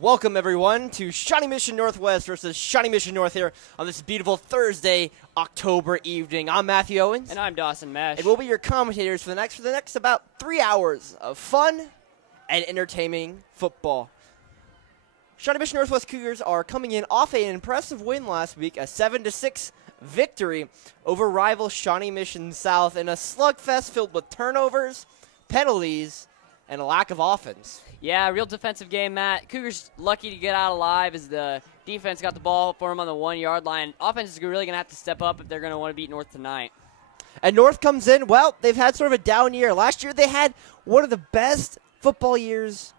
Welcome, everyone, to Shawnee Mission Northwest versus Shawnee Mission North here on this beautiful Thursday, October evening. I'm Matthew Owens. And I'm Dawson Mesh. And we'll be your commentators for the next about 3 hours of fun and entertaining football. Shawnee Mission Northwest Cougars are coming in off an impressive win last week, a 7-6 victory over rival Shawnee Mission South in a slugfest filled with turnovers, penalties, and a lack of offense. Yeah, real defensive game, Matt. Cougars lucky to get out alive as the defense got the ball for them on the 1-yard line. Offense is really going to have to step up if they're going to want to beat North tonight. And North comes in, well, they've had sort of a down year. Last year they had one of the best football years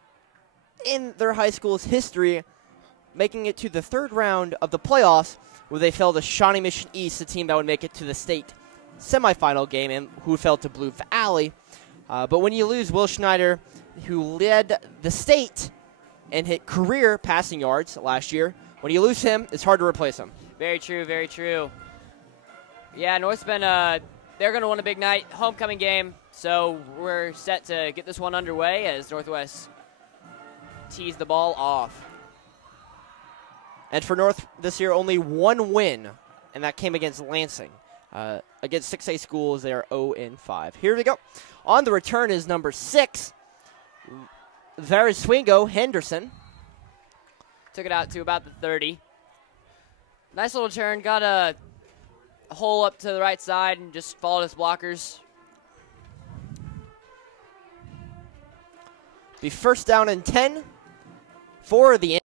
in their high school's history, making it to the third round of the playoffs, where they fell to Shawnee Mission East, the team that would make it to the state semifinal game, and who fell to Blue Valley. But when you lose Will Schneider, who led the state and hit career passing yards last year, when you lose him, it's hard to replace him. Very true, very true. Yeah, North's been, they're going to win a big night, homecoming game, so we're set to get this one underway as Northwest tees the ball off. And for North this year, only one win, and that came against Lansing. Against 6A schools, they are 0-5. Here we go. On the return is number 6, Veriswingo Henderson. Took it out to about the 30. Nice little turn. Got a hole up to the right side and just followed his blockers. Be first down and 10 for the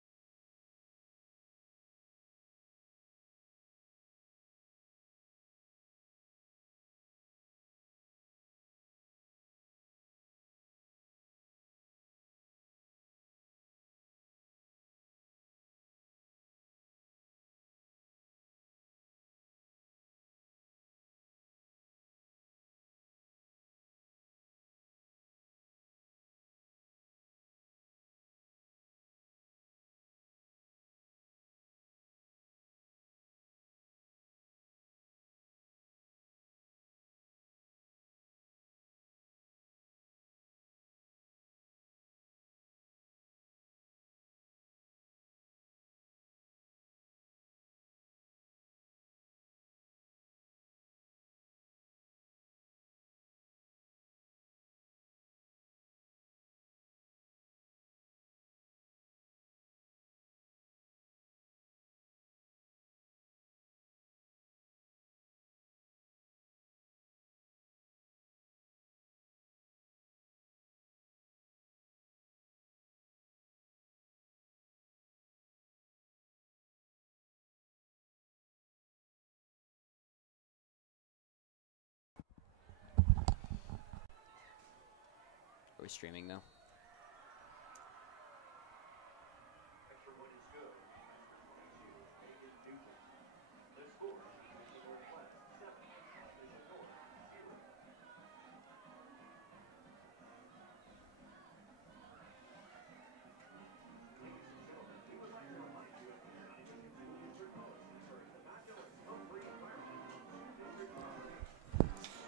Are we streaming though?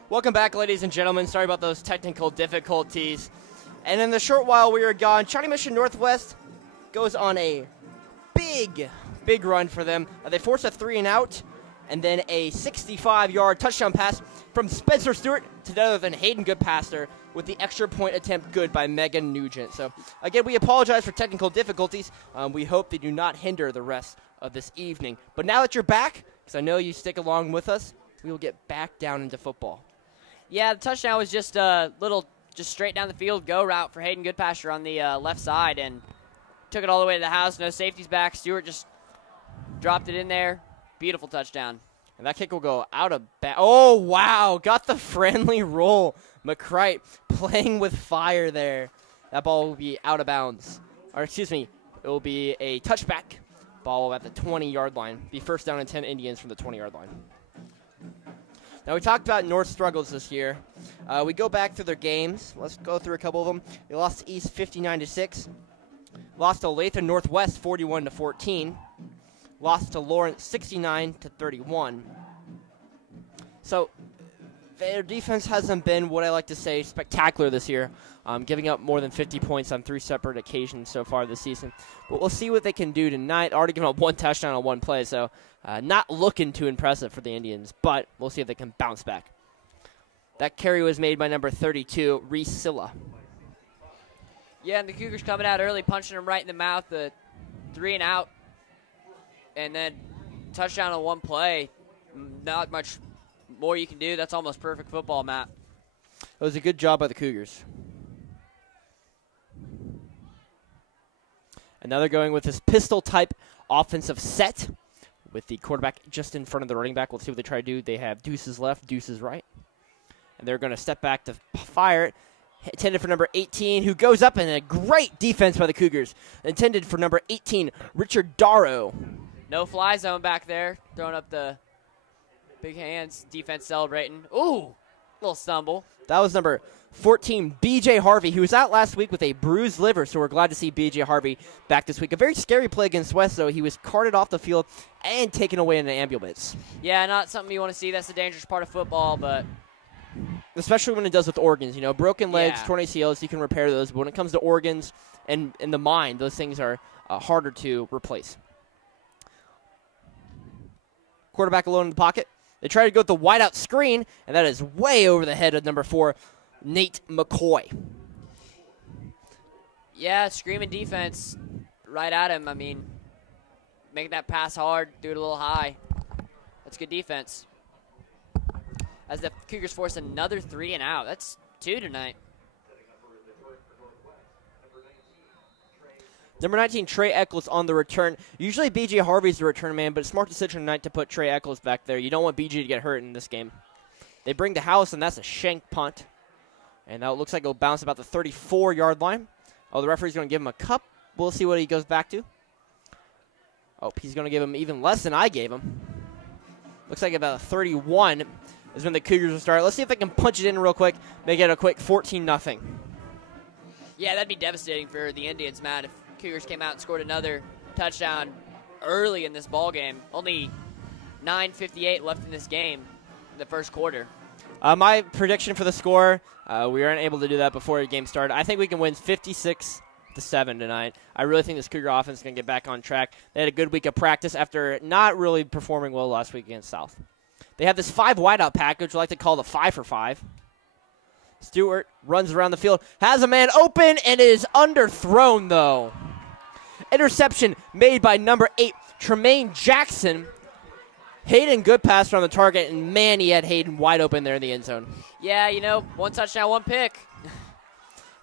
Welcome back, ladies and gentlemen. Sorry about those technical difficulties. And in the short while we are gone, Shawnee Mission Northwest goes on a big run for them. They force a 3-and-out, and then a 65-yard touchdown pass from Spencer Stewart to none other than Hayden Goodpaster, with the extra point attempt good by Megan Nugent. So, again, we apologize for technical difficulties. We hope they do not hinder the rest of this evening. But now that you're back, because I know you stick along with us, we will get back down into football. Yeah, the touchdown was just a little just straight down the field go route for Hayden Goodpaster on the left side and took it all the way to the house. No safeties back. Stewart just dropped it in there. Beautiful touchdown. And that kick will go out of bounds. Oh, wow. Got the friendly roll. McCrite playing with fire there. That ball will be out of bounds. Or, excuse me, it will be a touchback. Ball at the 20-yard line. Be first down and 10 Indians from the 20-yard line. Now, we talked about North's struggles this year. We go back through their games. Let's go through a couple of them. They lost to East 59-6. Lost to Lathan Northwest 41-14. Lost to Lawrence 69-31. So Their defense hasn't been what I like to say spectacular this year, giving up more than 50 points on 3 separate occasions so far this season. But we'll see what they can do tonight. Already given up 1 touchdown on 1 play, so not looking too impressive for the Indians, but we'll see if they can bounce back. That carry was made by number 32, Reese Silla. Yeah, and the Cougars coming out early, punching him right in the mouth, the 3 and out, and then touchdown on 1 play. Not much more you can do. That's almost perfect football, Matt. It was a good job by the Cougars. And now they're going with this pistol-type offensive set with the quarterback just in front of the running back. We'll see what they try to do. They have deuces left, deuces right. And they're going to step back to fire it. Intended for number 18, who goes up, and a great defense by the Cougars. Intended for number 18, Richard Darrow. No fly zone back there. Throwing up the big hands. Defense celebrating. Ooh, little stumble. That was number 14, B.J. Harvey, who was out last week with a bruised liver, so we're glad to see B.J. Harvey back this week. A very scary play against West, though. He was carted off the field and taken away in an ambulance. Yeah, not something you want to see. That's the dangerous part of football, but especially when it does with organs. You know, broken legs, Yeah. torn ACLs, you can repair those. But when it comes to organs and the mind, those things are harder to replace. Quarterback alone in the pocket. They try to go with the wideout screen, and that is way over the head of number 4, Nate McCoy. yeah, screaming defense right at him. I mean, making that pass hard, do it a little high. That's good defense. As the Cougars force another 3 and out. That's 2 tonight. Number 19, Trey Eccles on the return. Usually B.J. Harvey's the return man, but a smart decision tonight to put Trey Eccles back there. You don't want B.J. to get hurt in this game. They bring the house, and that's a shank punt. And now it looks like it'll bounce about the 34-yard line. Oh, the referee's going to give him a cup. We'll see what he goes back to. Oh, he's going to give him even less than I gave him. Looks like about a 31 is when the Cougars will start. Let's see if they can punch it in real quick, make it a quick 14-0. Yeah, that'd be devastating for the Indians, Matt, if Cougars came out and scored another touchdown early in this ball game. Only 9:58 left in this game in the first quarter. My prediction for the score, we weren't able to do that before the game started. I think we can win 56-7 tonight. I really think this Cougar offense is going to get back on track. They had a good week of practice after not really performing well last week against South. They have this 5 wideout package we like to call the 5 for 5. Stewart runs around the field, has a man open, and is underthrown, though. Interception made by number 8, Tremaine Jackson. Hayden, good pass on the target, and man, he had Hayden wide open there in the end zone. Yeah, you know, 1 touchdown, 1 pick.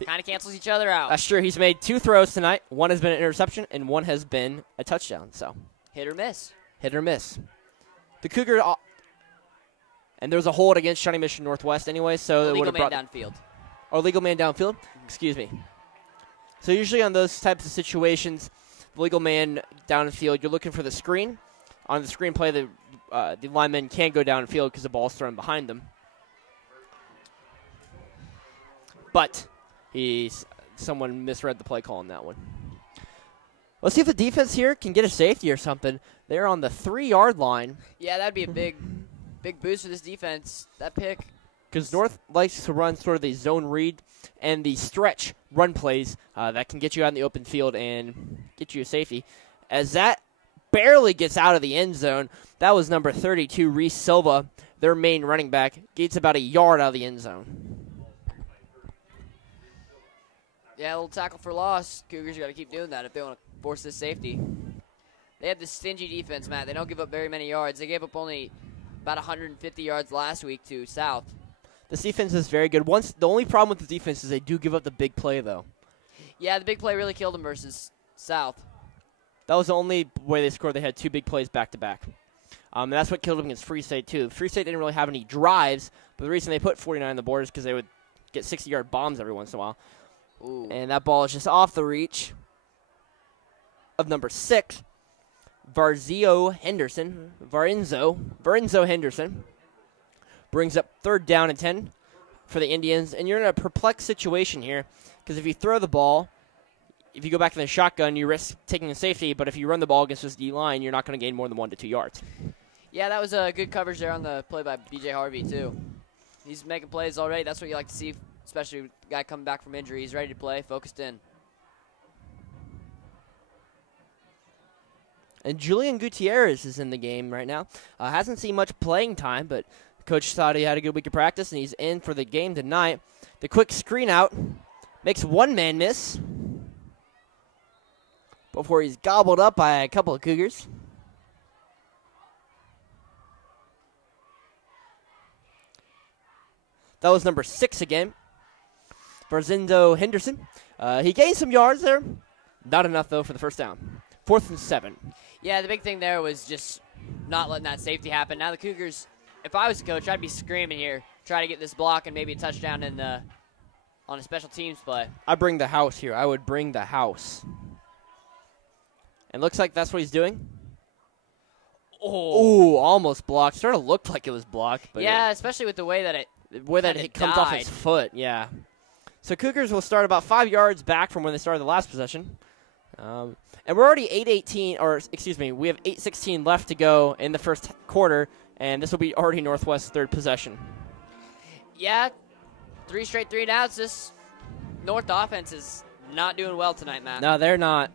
Kind of cancels each other out. That's true. He's made 2 throws tonight. 1 has been an interception, and 1 has been a touchdown. So Hit or miss. hit or miss. The Cougar, and there was a hold against Shawnee Mission Northwest anyway, so Illegal would have man downfield. or legal man downfield. Excuse me. So usually on those types of situations, the legal man downfield, you're looking for the screen. On the screen play, the lineman can't go downfield because the ball's thrown behind them. But someone misread the play call on that one. Let's see if the defense here can get a safety or something. They're on the 3-yard line. Yeah, that'd be a big boost for this defense. That pick. Because North likes to run sort of the zone read and the stretch run plays that can get you out in the open field and get you a safety. As that barely gets out of the end zone, that was number 32, Reese Silva, their main running back, gets about a yard out of the end zone. Yeah, a little tackle for loss. Cougars got to keep doing that if they want to force this safety. They have this stingy defense, Matt. They don't give up very many yards. They gave up only about 150 yards last week to South. This defense is very good. The only problem with the defense is they do give up the big play, though. Yeah, the big play really killed them versus South. That was the only way they scored. They had 2 big plays back-to-back. And that's what killed them against Free State, too. Free State didn't really have any drives, but the reason they put 49 on the board is because they would get 60-yard bombs every once in a while. Ooh. And that ball is just off the reach of number 6, Varenzo Henderson. Brings up 3rd down and 10 for the Indians. And you're in a perplexed situation here because if you throw the ball, if you go back in the shotgun, you risk taking a safety. But if you run the ball against this D-line, you're not going to gain more than 1 to 2 yards. Yeah, that was a good coverage there on the play by B.J. Harvey, too. He's making plays already. That's what you like to see, especially with a guy coming back from injury. He's ready to play, focused in. And Julian Gutierrez is in the game right now. Hasn't seen much playing time, but Coach thought he had a good week of practice, and he's in for the game tonight. The quick screen out makes one man miss before he's gobbled up by a couple of Cougars. That was number 6 again, Barzindo Henderson. He gained some yards there. Not enough, though, for the first down. 4th and 7. Yeah, the big thing there was just not letting that safety happen. Now the Cougars, if I was a coach, I'd be screaming here, try to get this block and maybe a touchdown on a special teams play. I bring the house here. I would bring the house. And looks like that's what he's doing. Oh, almost blocked. Sort of looked like it was blocked. But yeah, especially with the way that it comes off his foot, yeah. So Cougars will start about 5 yards back from when they started the last possession. And we're already 8:18, or excuse me, we have 8:16 left to go in the first quarter, and this will be already Northwest's third possession. Yeah, 3 straight 3 and outs. This North offense is not doing well tonight, Matt. No, they're not.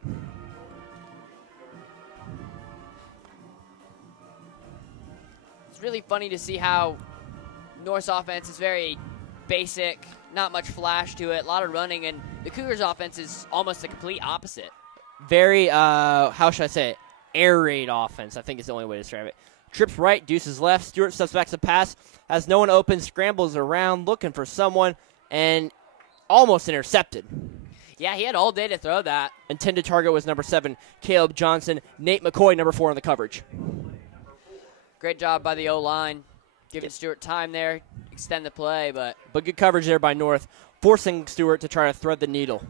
It's really funny to see how North's offense is very basic, not much flash to it, a lot of running, and the Cougars' offense is almost the complete opposite. Very, how should I say it? Air raid offense, I think is the only way to describe it. Trips right, deuces left. Stewart steps back to pass, has no one open, scrambles around, looking for someone, and almost intercepted. Yeah, he had all day to throw that. Intended target was number 7, Caleb Johnson. Nate McCoy, number 4 in the coverage. Great job by the O-line, giving Stewart time there, extend the play, but good coverage there by North, forcing Stewart to try to thread the needle.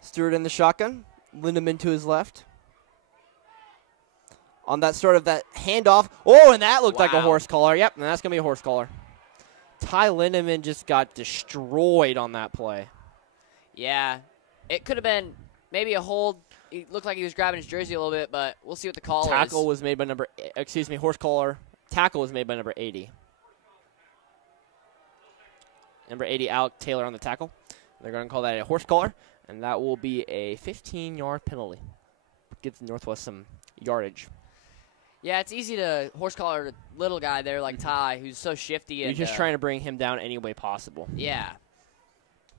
Stewart in the shotgun. Lindemann to his left. On that sort of that handoff. Oh, and that looked like a horse collar. Yep, and that's going to be a horse collar. Ty Lindemann just got destroyed on that play. Yeah, it could have been maybe a hold. It looked like he was grabbing his jersey a little bit, but we'll see what the call is. Tackle was made by horse collar. Tackle was made by number 80. Number 80, Alec Taylor on the tackle. They're going to call that a horse collar. And that will be a 15-yard penalty. Gives Northwest some yardage. Yeah, it's easy to horse collar a little guy there like Ty, who's so shifty. You're just trying to bring him down any way possible. Yeah,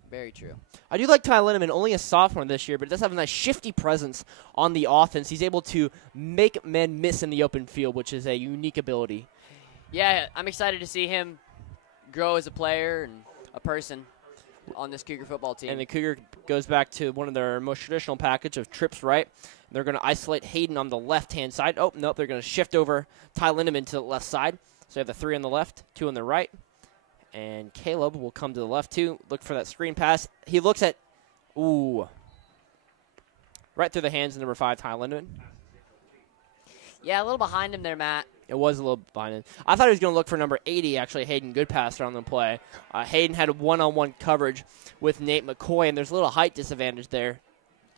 very true. I do like Ty Lindemann, only a sophomore this year, but does have a nice shifty presence on the offense. He's able to make men miss in the open field, which is a unique ability. Yeah, I'm excited to see him grow as a player and a person on this Cougar football team. And the Cougar goes back to one of their most traditional package of trips right. They're going to isolate Hayden on the left-hand side. Oh, nope, they're going to shift over Ty Lindemann to the left side. So you have the 3 on the left, 2 on the right. And Caleb will come to the left, too. Look for that screen pass. He looks at, right through the hands of number 5, Ty Lindemann. Yeah, a little behind him there, Matt. It was a little behind him. I thought he was going to look for number 80, actually, Hayden Goodpasser on the play. Hayden had a one-on-one coverage with Nate McCoy, and there's a little height disadvantage there.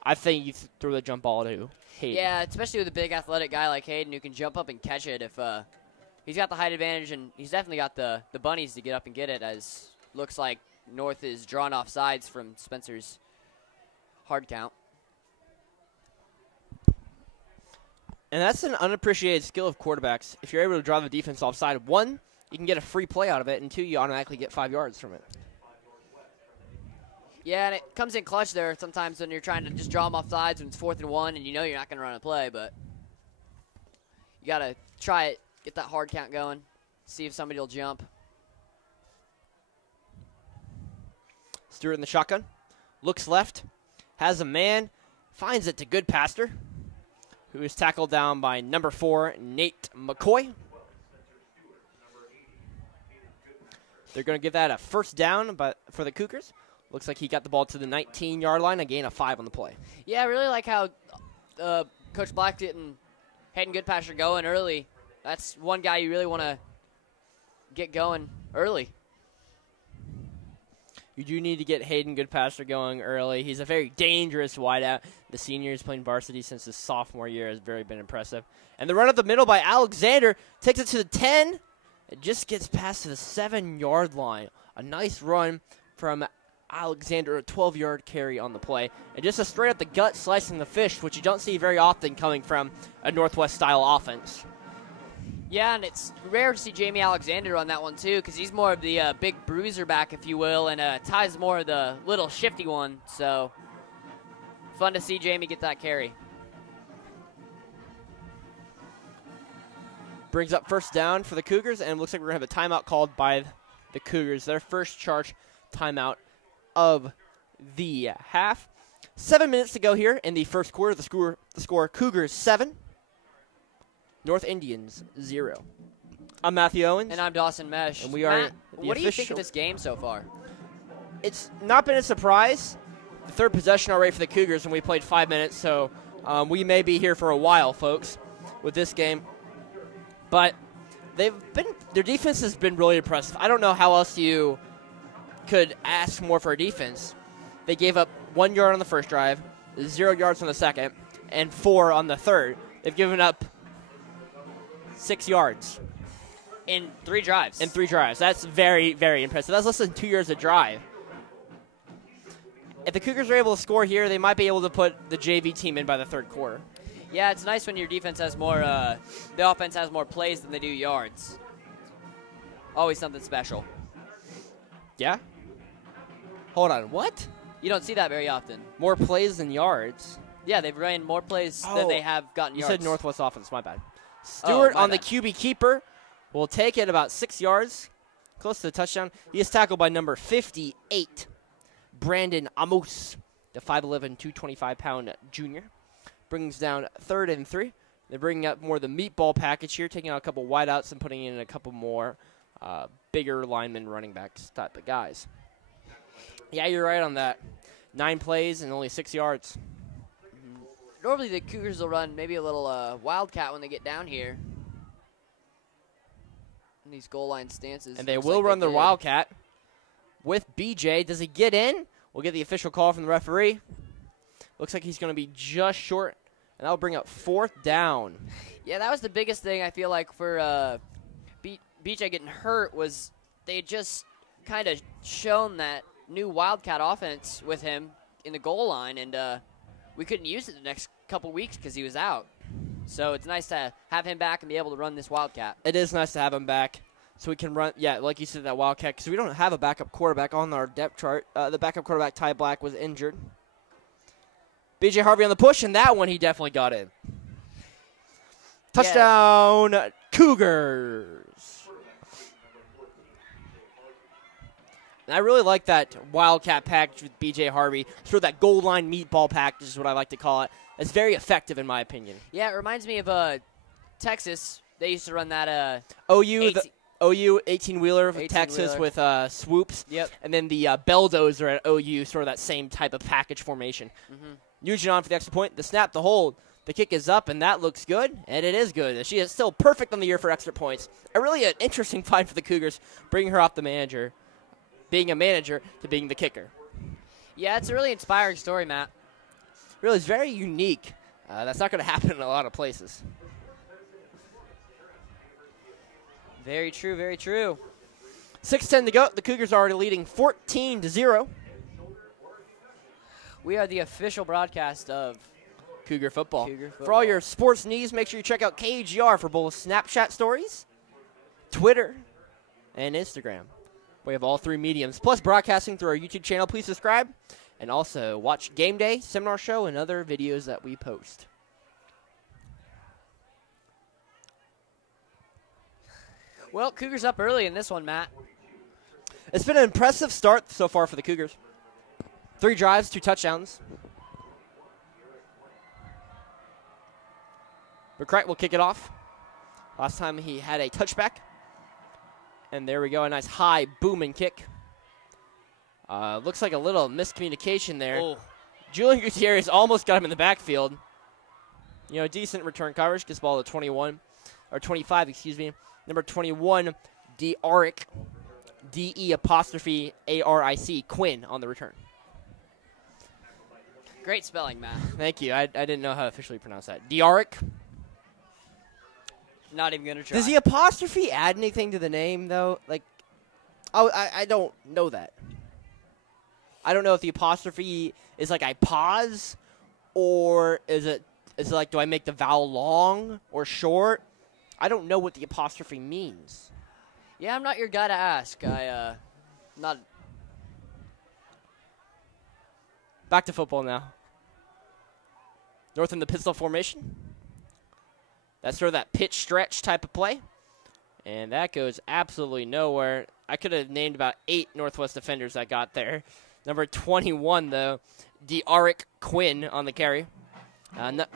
I think you threw the jump ball to Hayden. Yeah, especially with a big athletic guy like Hayden who can jump up and catch it. If he's got the height advantage, and he's definitely got the bunnies to get up and get it, as looks like North is drawn off sides from Spencer's hard count. And that's an unappreciated skill of quarterbacks. If you're able to draw the defense offside, 1, you can get a free play out of it, and 2, you automatically get 5 yards from it. Yeah, and it comes in clutch there sometimes when you're trying to just draw them off sides when it's 4th and 1 and you know you're not going to run a play, but you got to try it, get that hard count going, see if somebody will jump. Stewart in the shotgun, looks left, has a man, finds it to Goodpasser, who is tackled down by number 4, Nate McCoy. They're going to give that a first down for the Cougars. Looks like he got the ball to the 19-yard line, a gain of 5 on the play. Yeah, I really like how Coach Black getting Hayden Goodpasser going early. That's one guy you really want to get going early. You do need to get Hayden Goodpasture going early. He's a very dangerous wideout. The senior is playing varsity since his sophomore year has very been impressive. And the run up the middle by Alexander takes it to the 10. It just gets past to the 7-yard line. A nice run from Alexander, a 12-yard carry on the play. And just a straight up the gut slicing the fish, which you don't see very often coming from a Northwest-style offense. Yeah, and it's rare to see Jamie Alexander on that one, too, because he's more of the big bruiser back, if you will, and Ty's more of the little shifty one. So, fun to see Jamie get that carry. Brings up first down for the Cougars, and it looks like we're going to have a timeout called by the Cougars. Their first charge timeout of the half. 7 minutes to go here in the first quarter. The score Cougars 7, North Indians 0. I'm Matthew Owens. And I'm Dawson Mesh. And we are Matt, what do you think of this game so far? It's not been a surprise. The third possession already for the Cougars, and we played 5 minutes, so we may be here for a while, folks, with this game. But their defense has been really impressive. I don't know how else you could ask more for a defense. They gave up 1 yard on the first drive, 0 yards on the second, and 4 on the third. They've given up 6 yards. In 3 drives. That's very, very impressive. That's less than 2 yards a drive. If the Cougars are able to score here, they might be able to put the JV team in by the third quarter. Yeah, it's nice when your defense has more, the offense has more plays than they do yards. Always something special. Yeah? Hold on, what? You don't see that very often. More plays than yards? Yeah, they've ran more plays than they have gotten yards. You said Northwest offense, my bad. Stewart on the QB keeper will take it about 6 yards, close to the touchdown. He is tackled by number 58, Brandon Amos, the 5'11", 225-pound junior. Brings down 3rd and 3. They're bringing up more of the meatball package here, taking out a couple wideouts and putting in a couple more bigger linemen, running backs type of guys. Yeah, you're right on that. 9 plays and only 6 yards. Normally the Cougars will run maybe a little wildcat when they get down here. In these goal line stances. And they will run the wildcat with BJ. Does he get in? We'll get the official call from the referee. Looks like he's going to be just short, and that'll bring up 4th down. Yeah, that was the biggest thing I feel like for BJ getting hurt was they just kind of shown that new wildcat offense with him in the goal line, and we couldn't use it the next couple weeks because he was out. So it's nice to have him back and be able to run this wildcat. It is nice to have him back so we can run, yeah, like you said, that wildcat, because we don't have a backup quarterback on our depth chart. The backup quarterback, Ty Black, was injured. BJ Harvey on the push, and that one he definitely got in. Touchdown, Cougars. And I really like that wildcat package with BJ Harvey. Sort of that goal line meatball package is what I like to call it. It's very effective in my opinion. Yeah, it reminds me of Texas. They used to run that OU 18-wheeler of Texas with swoops. Yep. And then the Belldozer at OU, sort of that same type of package formation. Mm-hmm. Nugent on for the extra point. The snap, the hold. The kick is up, and that looks good, and it is good. She is still perfect on the year for extra points. Really an interesting find for the Cougars, bringing her off the manager, being a manager to being the kicker. Yeah, it's a really inspiring story, Matt. Really, it's very unique. That's not going to happen in a lot of places. Very true, very true. 6:10 to go. The Cougars are already leading 14-0. We are the official broadcast of Cougar football. Cougar football. For all your sports needs, make sure you check out KUGR for both Snapchat stories, Twitter, and Instagram. We have all 3 mediums, plus broadcasting through our YouTube channel. Please subscribe, and also watch Game Day, Seminar Show, and other videos that we post. Well, Cougars up early in this one, Matt. It's been an impressive start so far for the Cougars. 3 drives, 2 touchdowns. McCrack will kick it off. Last time he had a touchback. And there we go, a nice high booming kick. Looks like a little miscommunication there. Oh. Julian Gutierrez almost got him in the backfield. You know, decent return coverage. Gets the ball to 25, excuse me. Number 21, D'Aric D-E-apostrophe-A-R-I-C, Quinn on the return. Great spelling, Matt. Thank you. I didn't know how to officially pronounce that. Diaric. Not even going to try. Does the apostrophe add anything to the name, though? Like, I don't know that. I don't know if the apostrophe is like I pause, or is it like, do I make the vowel long or short? I don't know what the apostrophe means. Yeah, I'm not your guy to ask. Not. Back to football now. North in the pistol formation. That's sort of that pitch stretch type of play. And that goes absolutely nowhere. I could have named about 8 Northwest defenders that got there. Number 21, though, Diaric Quinn on the carry.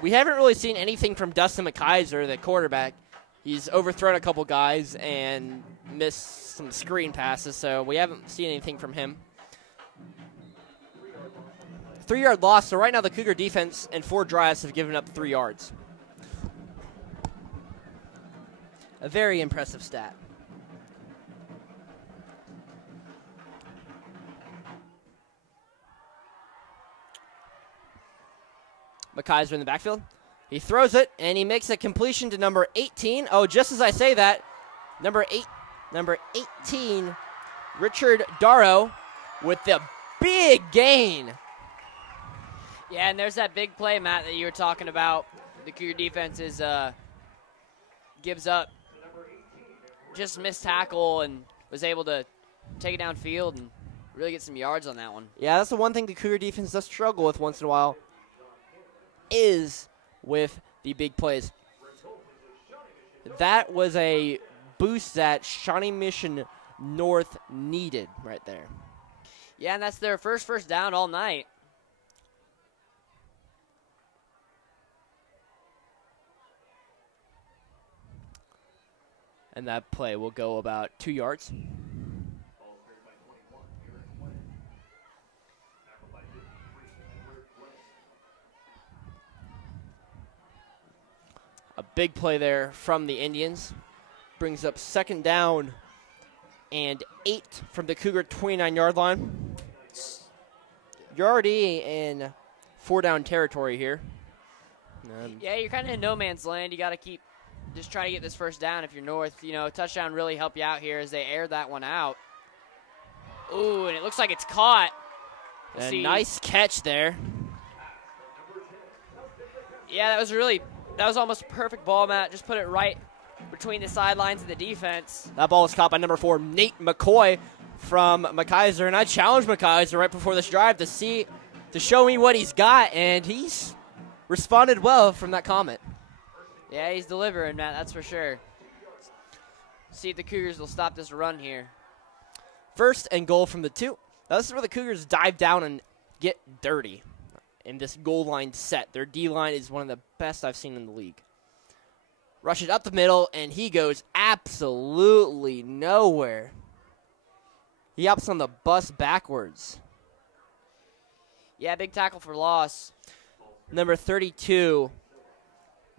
We haven't really seen anything from Dustin McKaiser, the quarterback. He's overthrown a couple guys and missed some screen passes, so we haven't seen anything from him. 3-yard loss, so right now the Cougar defense and 4 drives have given up 3 yards. A very impressive stat. McKaiser in the backfield. He throws it, and he makes a completion to number 18. Oh, just as I say that, number 18, Richard Darrow with the big gain. Yeah, and there's that big play, Matt, that you were talking about. The Cougar defense gives up, just missed tackle, and was able to take it downfield and really get some yards on that one. Yeah, that's the one thing the Cougar defense does struggle with once in a while, is with the big plays. That was a boost that Shawnee Mission North needed right there. Yeah, and that's their first down all night. And that play will go about 2 yards. A big play there from the Indians. Brings up 2nd down and 8 from the Cougar 29-yard line. You're already in 4-down territory here. Yeah, you're kind of in no man's land. You got to just try to get this 1st down if you're North. You know, touchdown really help you out here as they air that one out. Ooh, and it looks like it's caught. A nice catch there. Yeah, that was almost a perfect ball, Matt. Just put it right between the sidelines of the defense. That ball was caught by number 4, Nate McCoy from McKaiser. And I challenged McKaiser right before this drive to show me what he's got, and he's responded well from that comment. Yeah, he's delivering, Matt, that's for sure. See if the Cougars will stop this run here. 1st and goal from the 2. Now, this is where the Cougars dive down and get dirty in this goal line set. Their D-line is one of the best I've seen in the league. Rush it up the middle, and he goes absolutely nowhere. He hops on the bus backwards. Yeah, big tackle for loss. Number 32,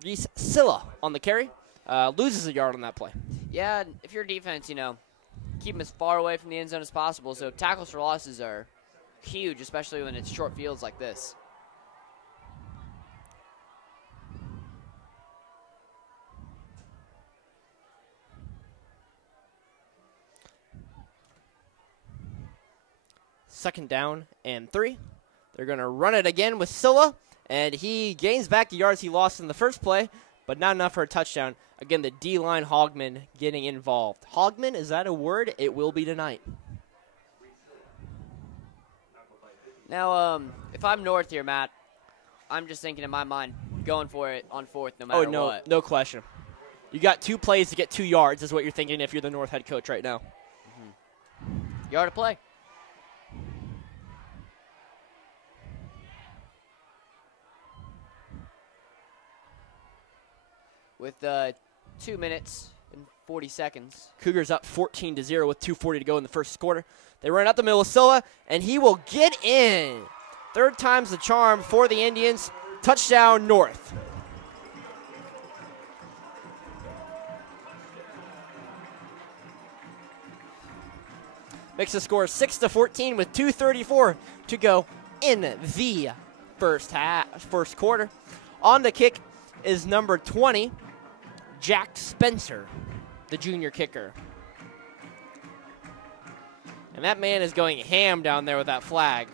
Reese Silla on the carry. Loses a yard on that play. Yeah, if you're defense, keep them as far away from the end zone as possible. So tackles for losses are huge, especially when it's short fields like this. Second down and 3. They're going to run it again with Silla, and he gains back the yards he lost in the first play, but not enough for a touchdown. Again, the D-line Hogman getting involved. Hogman, is that a word? It will be tonight. Now, if I'm North here, Matt, I'm just thinking in my mind going for it on 4th no matter what. No question. You got 2 plays to get 2 yards is what you're thinking if you're the North head coach right now. Mm-hmm. Yard to play. With 2 minutes and 40 seconds. Cougars up 14-0 with 2:40 to go in the first quarter. They run out the middle of Silla, and he will get in. 3rd time's the charm for the Indians. Touchdown, North. Makes the score 6-14 with 2:34 to go in the first quarter. On the kick is number 20, Jack Spencer, the junior kicker. And that man is going ham down there with that flag.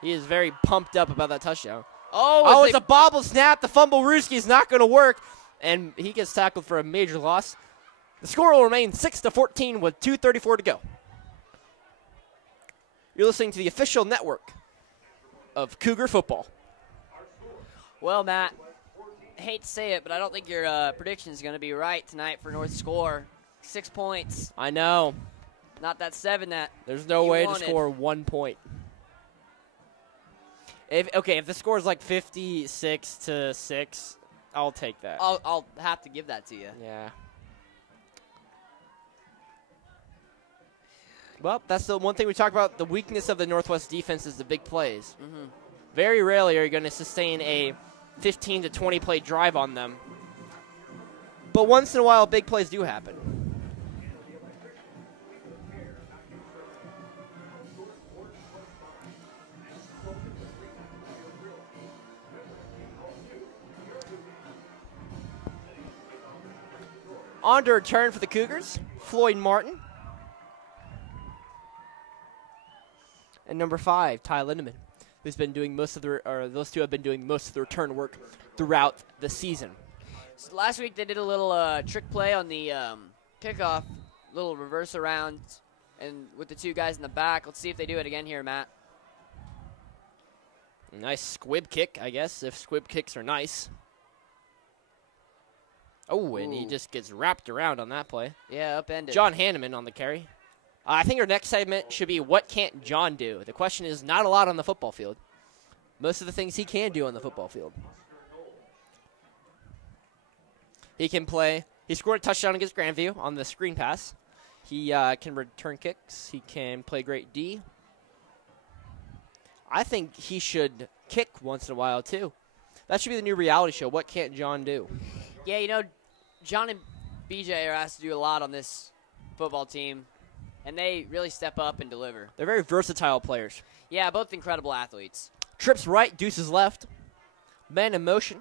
He is very pumped up about that touchdown. Oh, it's a bobble snap. The fumble Ruski is not going to work. And he gets tackled for a major loss. The score will remain 6-14 with 2:34 to go. You're listening to the official network of Cougar football. Well, Matt, I hate to say it, but I don't think your prediction is going to be right tonight for North score. 6 points. I know. Not that 7 that there's no way wanted to score 1 point. If the score is like 56-6, I'll take that. I'll have to give that to you. Yeah. Well, that's the one thing we talk about. The weakness of the Northwest defense is the big plays. Mm-hmm. Very rarely are you going to sustain a 15 to 20 play drive on them. But once in a while, big plays do happen. On to return for the Cougars, Floyd Martin. And number 5, Ty Lindemann, who's been doing those two have been doing most of the return work throughout the season. So last week they did a little trick play on the kickoff, little reverse around, and with the 2 guys in the back. Let's see if they do it again here, Matt. Nice squib kick, I guess, if squib kicks are nice. Oh, and he just gets wrapped around on that play. Yeah, upended. John Hanneman on the carry. I think our next segment should be, what can't John do? The question is not a lot on the football field. Most of the things he can do on the football field. He can play. He scored a touchdown against Grandview on the screen pass. He can return kicks. He can play great D. I think he should kick once in a while, too. That should be the new reality show, What Can't John Do? Yeah, you know, John and BJ are asked to do a lot on this football team, and they really step up and deliver. They're very versatile players. Yeah, both incredible athletes. Trips right, deuces left. Men in motion.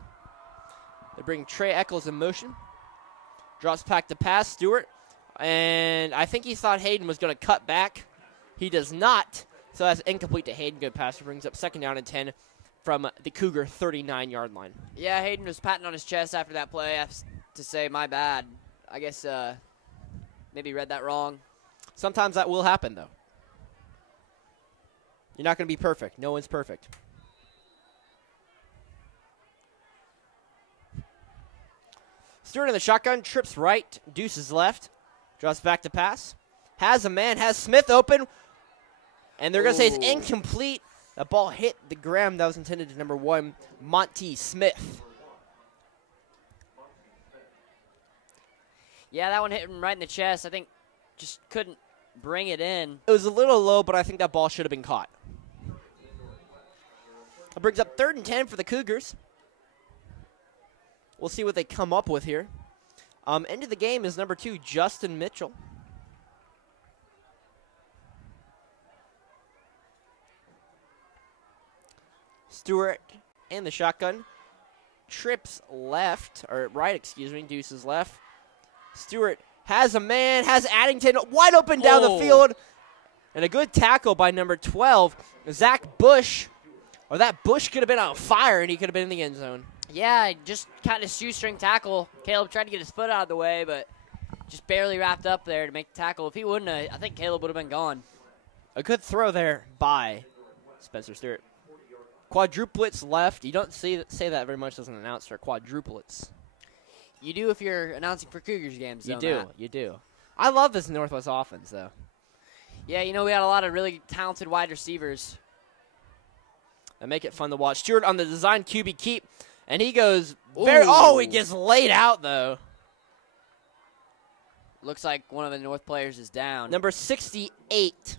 They bring Trey Eccles in motion. Drops back to pass, Stewart. And I think he thought Hayden was going to cut back. He does not. So that's incomplete to Hayden. Good pass. Brings up 2nd down and 10 from the Cougar 39-yard line. Yeah, Hayden was patting on his chest after that play. I have to say, my bad. I guess maybe read that wrong. Sometimes that will happen, though. You're not going to be perfect. No one's perfect. Stewart in the shotgun, trips right, deuces left, drops back to pass. Has a man, has Smith open, and they're going to say it's incomplete. The ball hit the ground. That was intended to number 1, Monty Smith. Yeah, that one hit him right in the chest. I think just couldn't bring it in. It was a little low, but I think that ball should have been caught. That brings up 3rd and 10 for the Cougars. We'll see what they come up with here. End of the game is number 2, Justin Mitchell. Stewart in the shotgun. Trips left, or right, excuse me, deuces left. Stewart has a man, has Addington wide open down the field. And a good tackle by number 12, Zach Bush. Or that Bush could have been on fire, and he could have been in the end zone. Yeah, just kind of shoestring tackle. Caleb tried to get his foot out of the way, but just barely wrapped up there to make the tackle. If he wouldn't have, I think Caleb would have been gone. A good throw there by Spencer Stewart. Quadruplets left. You don't say that very much as an announcer, quadruplets. You do if you're announcing for Cougars games, though, Matt. You do. I love this Northwest offense, though. Yeah, you know, we had a lot of really talented wide receivers. That make it fun to watch. Stewart on the design QB keep, and he goes he gets laid out, though. Looks like one of the North players is down. Number 68,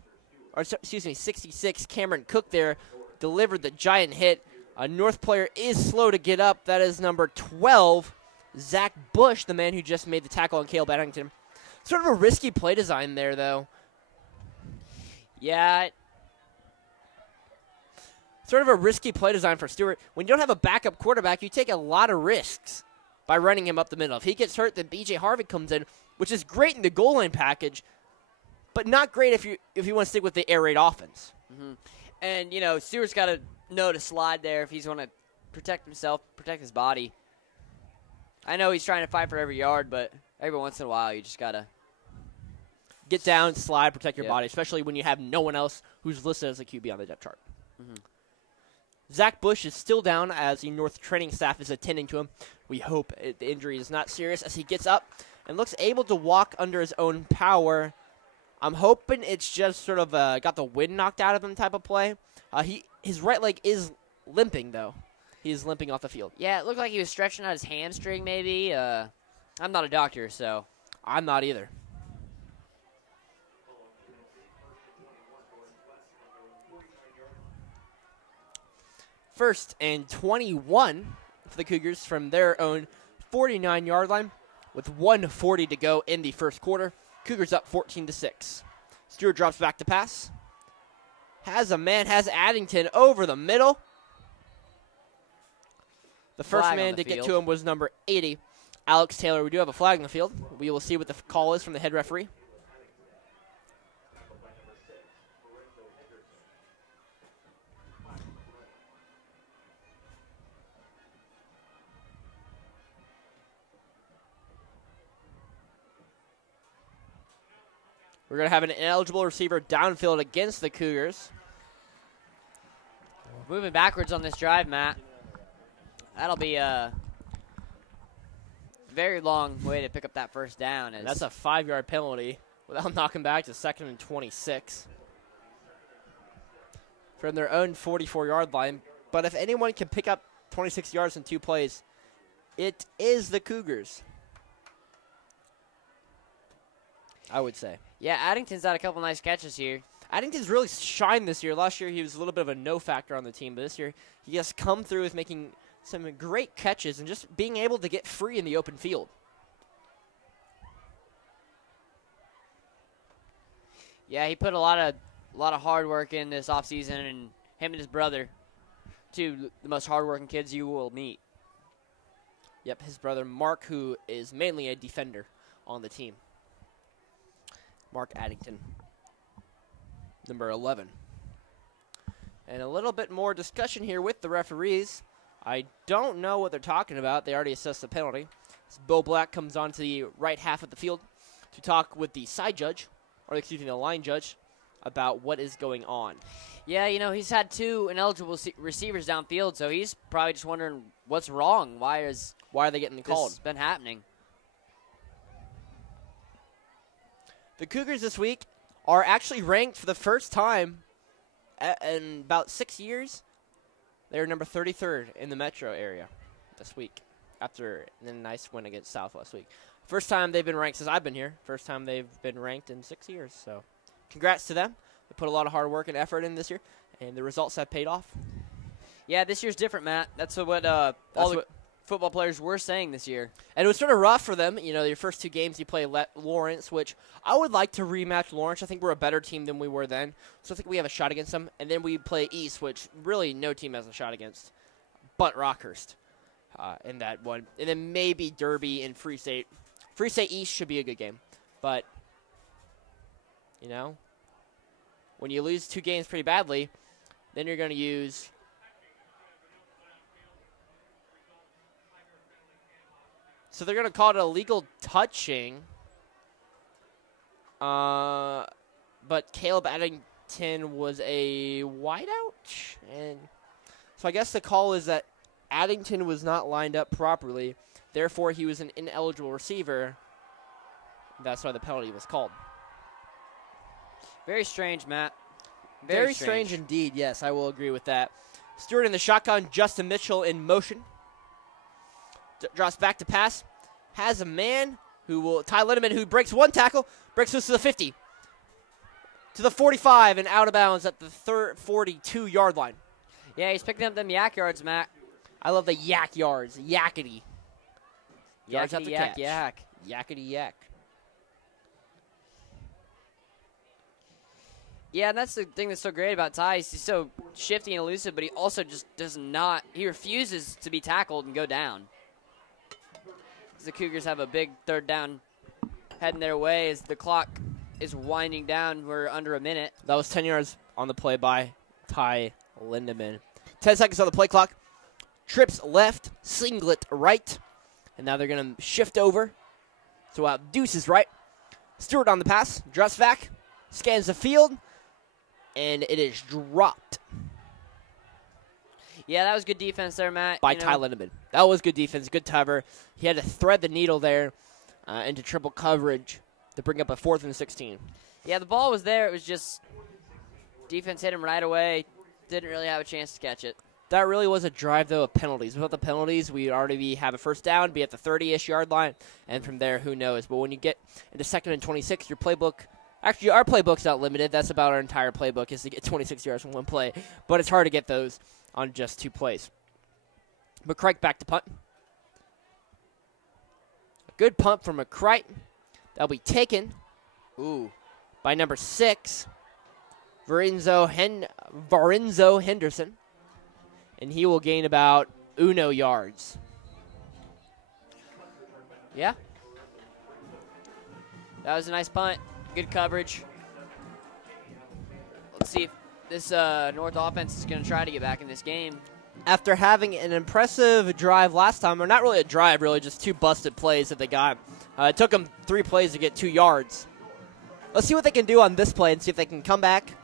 or excuse me, 66, Cameron Cook there, delivered the giant hit. A North player is slow to get up. That is number 12, Zach Bush, the man who just made the tackle on Caleb Addington. Sort of a risky play design there, though. Yeah. Sort of a risky play design for Stewart. When you don't have a backup quarterback, you take a lot of risks by running him up the middle. If he gets hurt, then B.J. Harvick comes in, which is great in the goal line package, but not great if you want to stick with the air raid offense. Mm-hmm. And, you know, Stewart's got to know to slide there if he's going to protect himself, protect his body. I know he's trying to fight for every yard, but every once in a while you just got to get down, slide, protect your body, especially when you have no one else who's listed as a QB on the depth chart. Mm-hmm. Zach Bush is still down as the North training staff is attending to him. We hope the injury is not serious as he gets up and looks able to walk under his own power. I'm hoping it's just sort of got the wind knocked out of him type of play. His right leg is limping, though. He is limping off the field. Yeah, it looked like he was stretching out his hamstring maybe. I'm not a doctor, so. I'm not either. First and 21 for the Cougars from their own 49-yard line with 1:40 to go in the first quarter. Cougars up 14-6. Stewart drops back to pass. Has Addington over the middle. The first man to get to him was number 80, Alex Taylor. We do have a flag in the field. We will see what the call is from the head referee. We're going to have an ineligible receiver downfield against the Cougars. Moving backwards on this drive, Matt. That'll be a very long way to pick up that first down. That's a 5-yard penalty without knocking back to 2nd and 26 from their own 44-yard line. But if anyone can pick up 26 yards in 2 plays, it is the Cougars, I would say. Yeah, Addington's had a couple nice catches here. Addington's really shined this year. Last year he was a little bit of a no factor on the team, but this year he has come through with making some great catches and just being able to get free in the open field. Yeah, he put a lot of hard work in this offseason, and him and his brother, two the most hardworking kids you will meet. Yep, his brother Mark, who is mainly a defender on the team. Mark Addington, number 11. And a little bit more discussion here with the referees. I don't know what they're talking about. They already assessed the penalty. As Bo Black comes onto the right half of the field to talk with the side judge, or excuse me, the line judge, about what is going on. Yeah, you know, he's had 2 ineligible receivers downfield, so he's probably just wondering what's wrong. Why are they getting called? This been happening. The Cougars this week are actually ranked for the first time in about 6 years. They're number 33rd in the metro area this week after a nice win against South last week. First time they've been ranked since I've been here. First time they've been ranked in 6 years. So congrats to them. They put a lot of hard work and effort in this year, and the results have paid off. Yeah, this year's different, Matt. That's what football players were saying this year. And it was sort of rough for them. You know, your first 2 games you play Lawrence, which I would like to rematch Lawrence. I think we're a better team than we were then. So I think we have a shot against them. And then we play East, which really no team has a shot against, but Rockhurst in that one. And then maybe Derby and Free State. Free State East should be a good game. But, you know, when you lose 2 games pretty badly, then you're going to use – so they're going to call it illegal touching. But Caleb Addington was a wideout. And so I guess the call is that Addington was not lined up properly. Therefore, he was an ineligible receiver. That's why the penalty was called. Very strange, Matt. Very strange indeed. Yes, I will agree with that. Stewart in the shotgun. Justin Mitchell in motion. Drops back to pass. Has a man who will, Ty Lindemann, who breaks 1 tackle, breaks loose to the 50. To the 45 and out of bounds at the 42-yard line. Yeah, he's picking up them yak yards, Matt. I love the yak yards. Yakety. Yards Yakety after yak catch. yak. Yakety yak. Yeah, and that's the thing that's so great about Ty. He's so shifty and elusive, but he also just does not – he refuses to be tackled and go down. The Cougars have a big third down heading their way as the clock is winding down. We're under a minute. That was 10 yards on the play by Ty Lindemann. 10 seconds on the play clock. Trips left, singlet right. And now they're going to shift over. So Deuce is right. Stewart on the pass. Drops back. Scans the field. And it is dropped. Yeah, that was good defense there, Matt. By Ty Lindemann. That was good defense, good cover. He had to thread the needle there into triple coverage to bring up a 4th and 16. Yeah, the ball was there. It was just defense hit him right away. Didn't really have a chance to catch it. That really was a drive, though, of penalties. Without the penalties, we'd already have a first down, be at the 30-ish yard line, and from there, who knows. But when you get into 2nd and 26, your playbook – actually, our playbook's not limited. That's about our entire playbook is to get 26 yards from one play. But it's hard to get those on just 2 plays. McCrike back to punt. A good punt from McCrike. That'll be taken by number 6, Varenzo Henderson. And he will gain about 1 yards. Yeah. That was a nice punt. Good coverage. Let's see if this North offense is going to try to get back in this game. After having an impressive drive last time, or not really a drive, really, just 2 busted plays that they got. It took them 3 plays to get 2 yards. Let's see what they can do on this play and see if they can come back,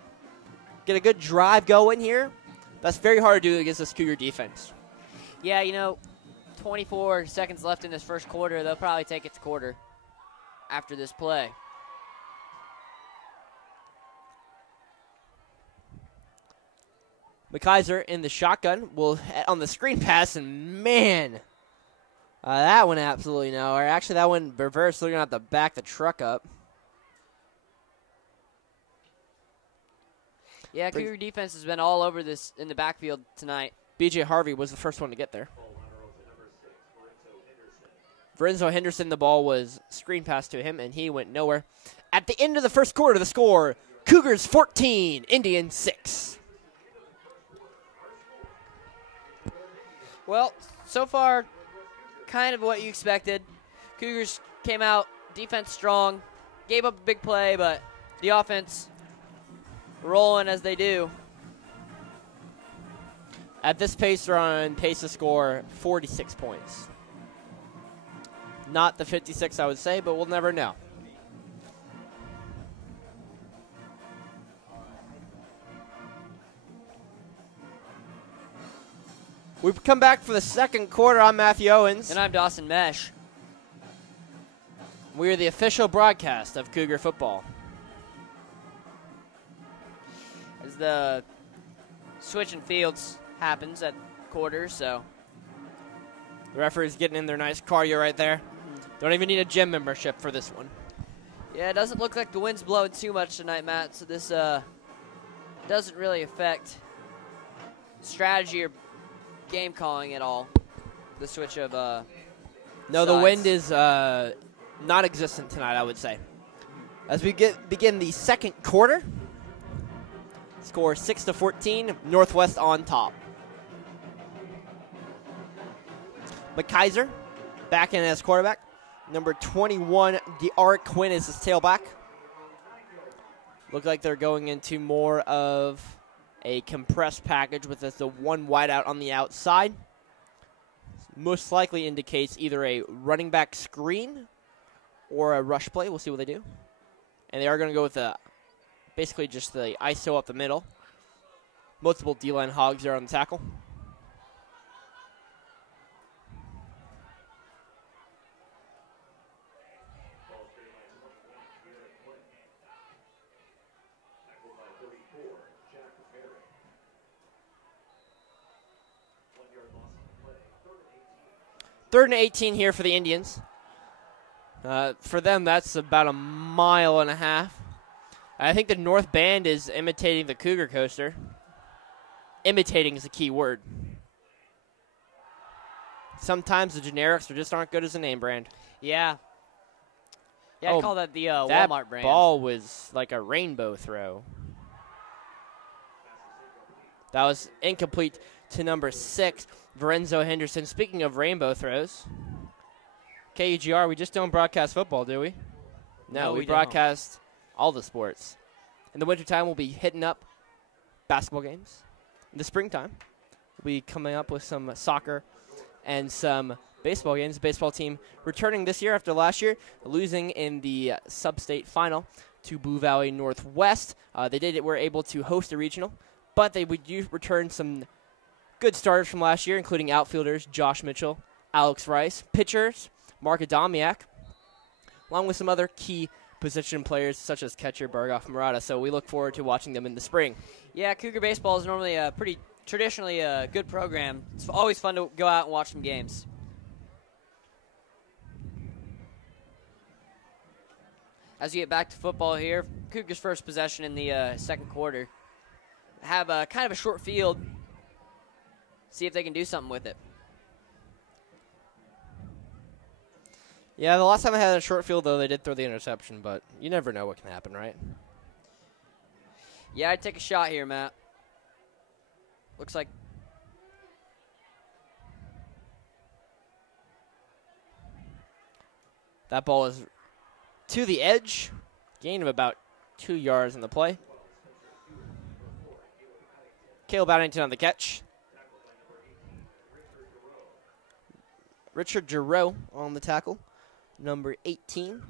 get a good drive going here. That's very hard to do against this Cougar defense. Yeah, 24 seconds left in this first quarter. They'll probably take it to quarter after this play. McKaiser in the shotgun will on the screen pass, and man, that went absolutely nowhere. Actually, that went reverse. They're going to have to back the truck up. Yeah, Cougar defense has been all over this in the backfield tonight. B.J. Harvey was the first one to get there. Varenzo Henderson, the ball was screen passed to him, and he went nowhere. At the end of the first quarter, the score, Cougars 14, Indians 6. Well, so far, kind of what you expected. Cougars came out, defense strong, gave up a big play, but the offense rolling as they do. At this pace, they're on pace to score 46 points. Not the 56, I would say, but we'll never know. We've come back for the second quarter. I'm Matthew Owens. And I'm Dawson Mesh. We are the official broadcast of Cougar football. As the switch in fields happens at quarters, so. The referee's getting in their nice cardio right there. Don't even need a gym membership for this one. Yeah, it doesn't look like the wind's blowing too much tonight, Matt, so this doesn't really affect strategy or game calling at all. The switch of No, sides. The wind is non-existent tonight, I would say. As we begin the second quarter, score 6-14, Northwest on top. McKaiser back in as quarterback. Number 21, D'Art Quinn is his tailback. Look like they're going into more of a compressed package with just the one wideout on the outside. Most likely indicates either a running back screen or a rush play. We'll see what they do. And they are going to go with basically just the ISO up the middle. Multiple D-line hogs there on the tackle. Third and 18 here for the Indians. For them, that's about a mile and a half. I think the North Band is imitating the Cougar coaster. Imitating is a key word. Sometimes the generics just aren't good as a name brand. Yeah. Yeah, I'd call that the that Walmart brand. Ball was like a rainbow throw. That was incomplete to number 6, Verenzo Henderson. Speaking of rainbow throws, KUGR, we just don't broadcast football, do we? No, we broadcast all the sports. In the wintertime, we'll be hitting up basketball games. In the springtime, we'll be coming up with some soccer and some baseball games. The baseball team returning this year after last year, losing in the sub-state final to Blue Valley Northwest. Were able to host a regional, but they would return some good starters from last year, including outfielders Josh Mitchell, Alex Rice, pitchers Mark Adamiak, along with some other key position players such as catcher Bergoff Murata. So we look forward to watching them in the spring. Yeah, Cougar baseball is normally a pretty traditionally a good program. It's always fun to go out and watch some games. As we get back to football here, Cougars' first possession in the second quarter. Have a kind of a short field. See if they can do something with it. Yeah, the last time I had a short field, though, they did throw the interception, but you never know what can happen, right? Yeah, I'd take a shot here, Matt. Looks like that ball is to the edge. Gain of about 2 yards in the play. Caleb Addington on the catch. Richard Giroux on the tackle, number 18.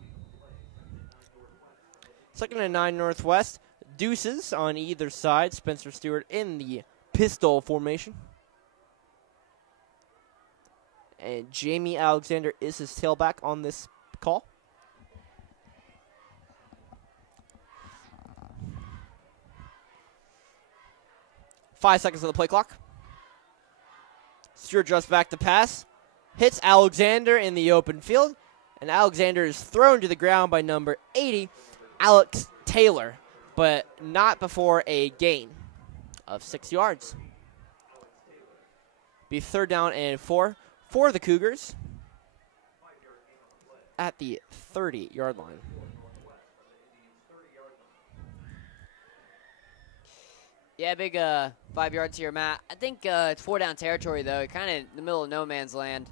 2nd and 9 Northwest. Deuces on either side. Spencer Stewart in the pistol formation. And Jamie Alexander is his tailback on this call. Five seconds on the play clock. Stewart just back to pass. Hits Alexander in the open field. And Alexander is thrown to the ground by number 80, Alex Taylor. But not before a gain of 6 yards. Be 3rd down and 4 for the Cougars at the 30-yard line. Yeah, big 5 yards here, Matt. I think it's 4 down territory, though. Kind of in the middle of no man's land.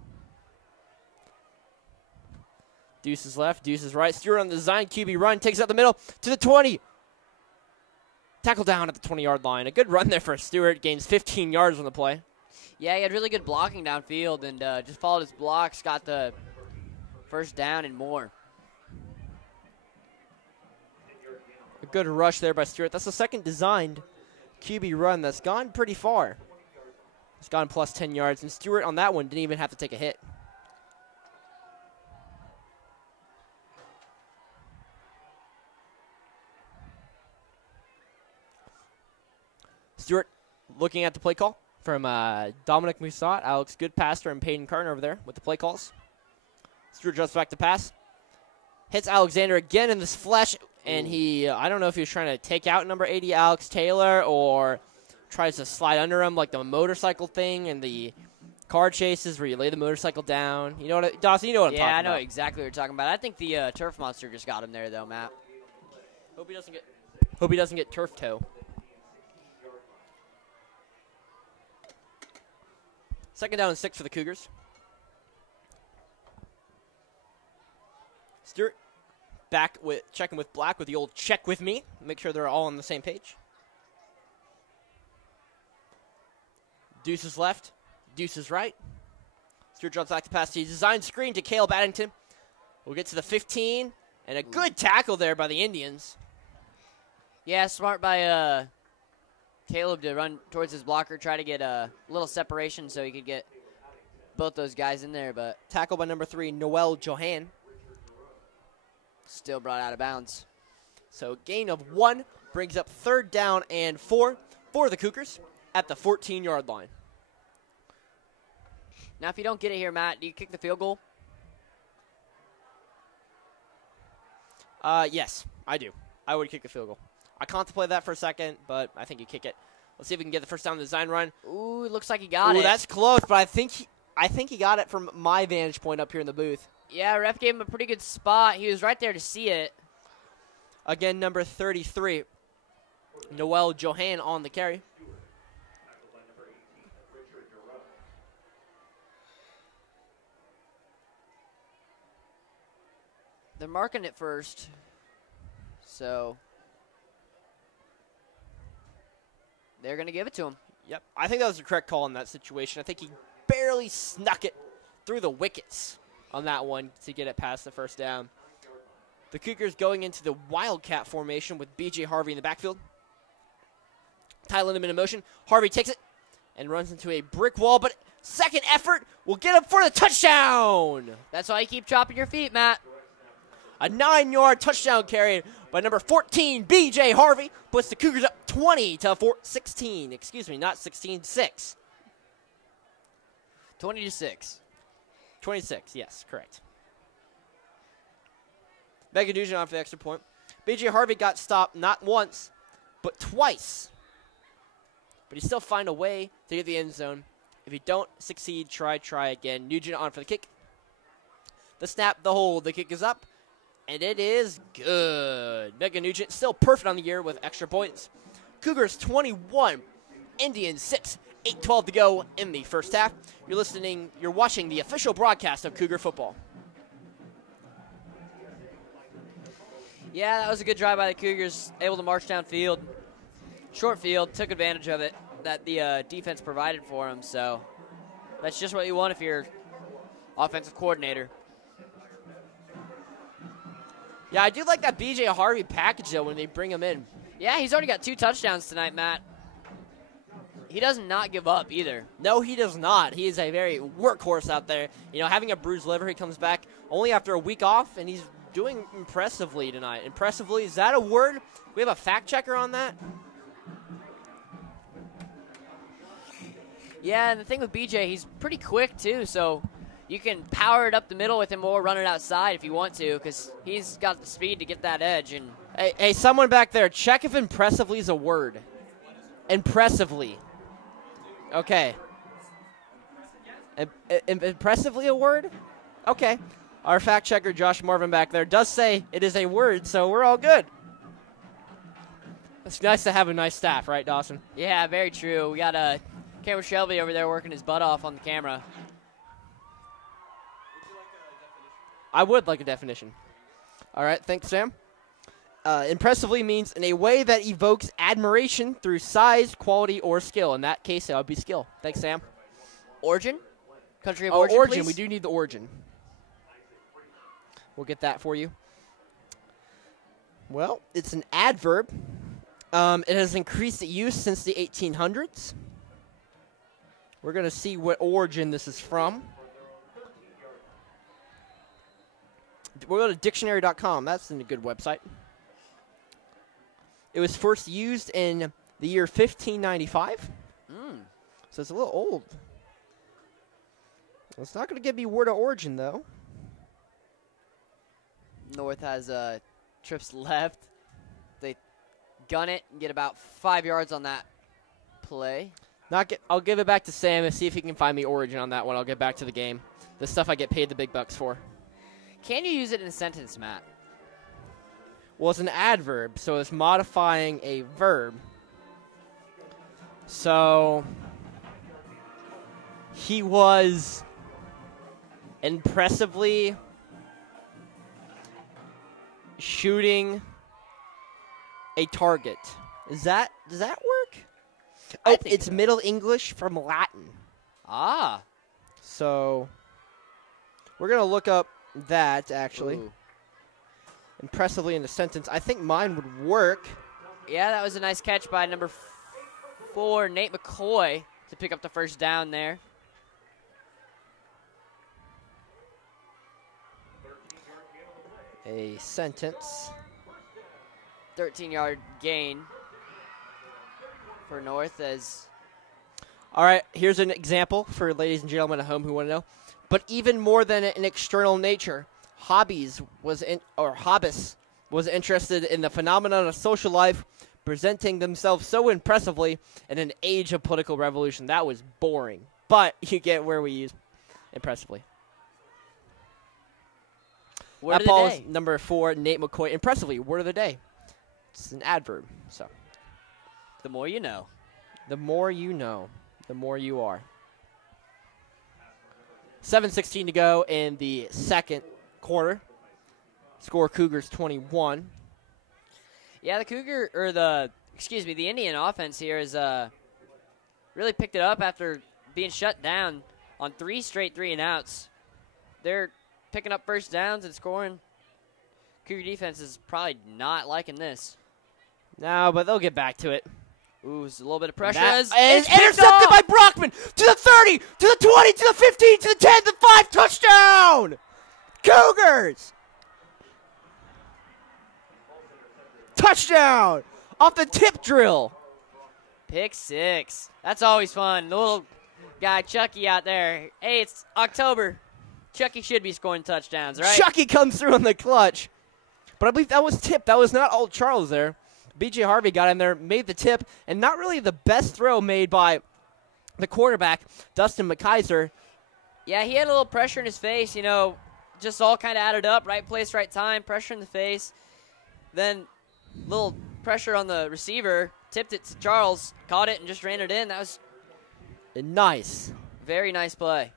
Deuces left, Deuces right. Stewart on the design QB run. Takes out the middle to the 20. Tackle down at the 20-yard line. A good run there for Stewart. Gains 15 yards on the play. Yeah, he had really good blocking downfield and just followed his blocks. Got the first down and more. A good rush there by Stewart. That's the second designed QB run that's gone pretty far. It's gone plus 10 yards, and Stewart on that one didn't even have to take a hit. Stewart looking at the play call from Dominic Musat, Alex Goodpaster, and Peyton Carter over there with the play calls. Stewart just back to pass. Hits Alexander again in this flesh, and I don't know if he was trying to take out number 80, Alex Taylor, or tries to slide under him like the motorcycle thing and the car chases where you lay the motorcycle down. You know what, Dawson, you know what I'm talking about. Yeah, I know exactly what you're talking about. I think the turf monster just got him there, though, Matt. Hope he doesn't get turf toe. 2nd down and 6 for the Cougars. Stewart back with checking with Black with the old check with me. Make sure they're all on the same page. Deuces left, Deuces right. Stewart drops back to pass. He designed screen to Caleb Addington. We'll get to the 15, and a good tackle there by the Indians. Yeah, smart by Caleb to run towards his blocker, try to get a little separation so he could get both those guys in there, but tackle by number 3, Noel Johan. Still brought out of bounds. So gain of 1 brings up 3rd down and 4 for the Cougars at the 14-yard line. Now, if you don't get it here, Matt, do you kick the field goal? Yes, I do. I would kick the field goal. I contemplated that for a second, but I think you kick it. Let's see if we can get the first down on the design run. Ooh, it looks like he got it. Ooh, that's close, but I think he got it from my vantage point up here in the booth. Yeah, ref gave him a pretty good spot. He was right there to see it. Again, number 33, Noel Johan on the carry. They're marking it first. So they're going to give it to him. Yep, I think that was the correct call in that situation. I think he barely snuck it through the wickets on that one to get it past the first down. The Cougars going into the Wildcat formation with B.J. Harvey in the backfield. Ty Lindemann in motion. Harvey takes it and runs into a brick wall, but second effort will get him for the touchdown. That's why you keep chopping your feet, Matt. A 9-yard touchdown carry by number 14, B.J. Harvey, puts the Cougars up 20 to 16. Excuse me, not 16, 6. 20 to 6. 26, yes, correct. Megan Nugent on for the extra point. B.J. Harvey got stopped not once, but twice. But he still find a way to get the end zone. If you don't succeed, try again. Nugent on for the kick. The snap, the hold, the kick is up. And it is good. Megan Nugent still perfect on the year with extra points. Cougars 21, Indians 6, 8:12 to go in the first half. You're watching the official broadcast of Cougar football. Yeah, that was a good drive by the Cougars, able to march downfield. Short field, took advantage of it that the defense provided for him. So that's just what you want if you're offensive coordinator. Yeah, I do like that B.J. Harvey package, though, when they bring him in. Yeah, he's already got 2 touchdowns tonight, Matt. He does not give up either. No, he does not. He is a very workhorse out there. You know, having a bruised liver, he comes back only after a week off, and he's doing impressively tonight. Impressively, is that a word? We have a fact checker on that? Yeah, and the thing with BJ, he's pretty quick too, so you can power it up the middle with him or run it outside if you want to, because he's got the speed to get that edge. And hey, someone back there, check if impressively is a word. Impressively. Okay. Impressively a word? Okay. Our fact checker, Josh Marvin, back there, does say it is a word, so we're all good. It's nice to have a nice staff, right, Dawson? Yeah, very true. We got Cameron Shelby over there working his butt off on the camera. I would like a definition. All right, thanks, Sam. Impressively means in a way that evokes admiration through size, quality, or skill. In that case, that would be skill. Thanks, Sam. Origin? Country of origin, origin, we do need the origin. We'll get that for you. Well, it's an adverb. It has increased use since the 1800s. We're going to see what origin this is from. We'll go to dictionary.com. That's a good website. It was first used in the year 1595. So it's a little old. It's not going to give me word of origin, though. North has trips left. They gun it and get about 5 yards on that play. I'll give it back to Sam and see if he can find me origin on that one. I'll get back to the game. The stuff I get paid the big bucks for. Can you use it in a sentence, Matt? Well, it's an adverb, so it's modifying a verb. So he was impressively shooting a target. Does that work? Oh, it's Middle English from Latin. Ah. So we're going to look up that, actually. Ooh. Impressively in a sentence. I think mine would work. Yeah, that was a nice catch by number 4, Nate McCoy, to pick up the first down there. A sentence. 13-yard gain for North as... All right, here's an example for ladies and gentlemen at home who want to know. But even more than an external nature, Hobbes was interested in the phenomenon of social life presenting themselves so impressively in an age of political revolution. That was boring, but you get where we use impressively. Word of the Paul day. is number 4, Nate McCoy. Impressively, word of the day. It's an adverb, so. The more you know. The more you know, the more you are. 7:16 to go in the second quarter. Score Cougars 21. Yeah, the Indian offense here has really picked it up after being shut down on 3 straight 3-and-outs. They're picking up first downs and scoring. Cougar defense is probably not liking this. No, but they'll get back to it. Ooh, it's a little bit of pressure. And intercepted by Brockman to the 30, to the 20, to the 15, to the 10, to the 5. Touchdown! Cougars! Touchdown! Off the tip drill. Pick 6. That's always fun. The little guy, Chucky, out there. Hey, it's October. Chucky should be scoring touchdowns, right? Chucky comes through in the clutch. But I believe that was tip. That was not all Charles there. B.J. Harvey got in there, made the tip, and not really the best throw made by the quarterback, Dustin McKaiser. Yeah, he had a little pressure in his face, just all kind of added up. Right place, right time, pressure in the face. Then little pressure on the receiver, tipped it to Charles, caught it, and just ran it in. That was nice. Very nice play.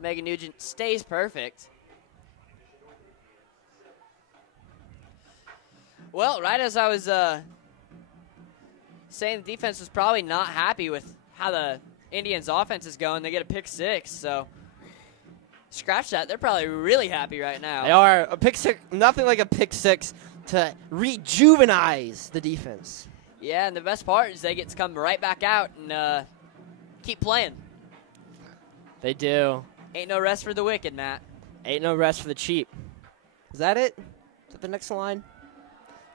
Megan Nugent stays perfect. Well, right as I was saying, the defense was probably not happy with how the Indians' offense is going. They get a pick 6, so scratch that. They're probably really happy right now. They are. A pick 6, nothing like a pick 6 to rejuvenize the defense. Yeah, and the best part is they get to come right back out and keep playing. They do. Ain't no rest for the wicked, Matt. Ain't no rest for the cheap. Is that it? Is that the next line?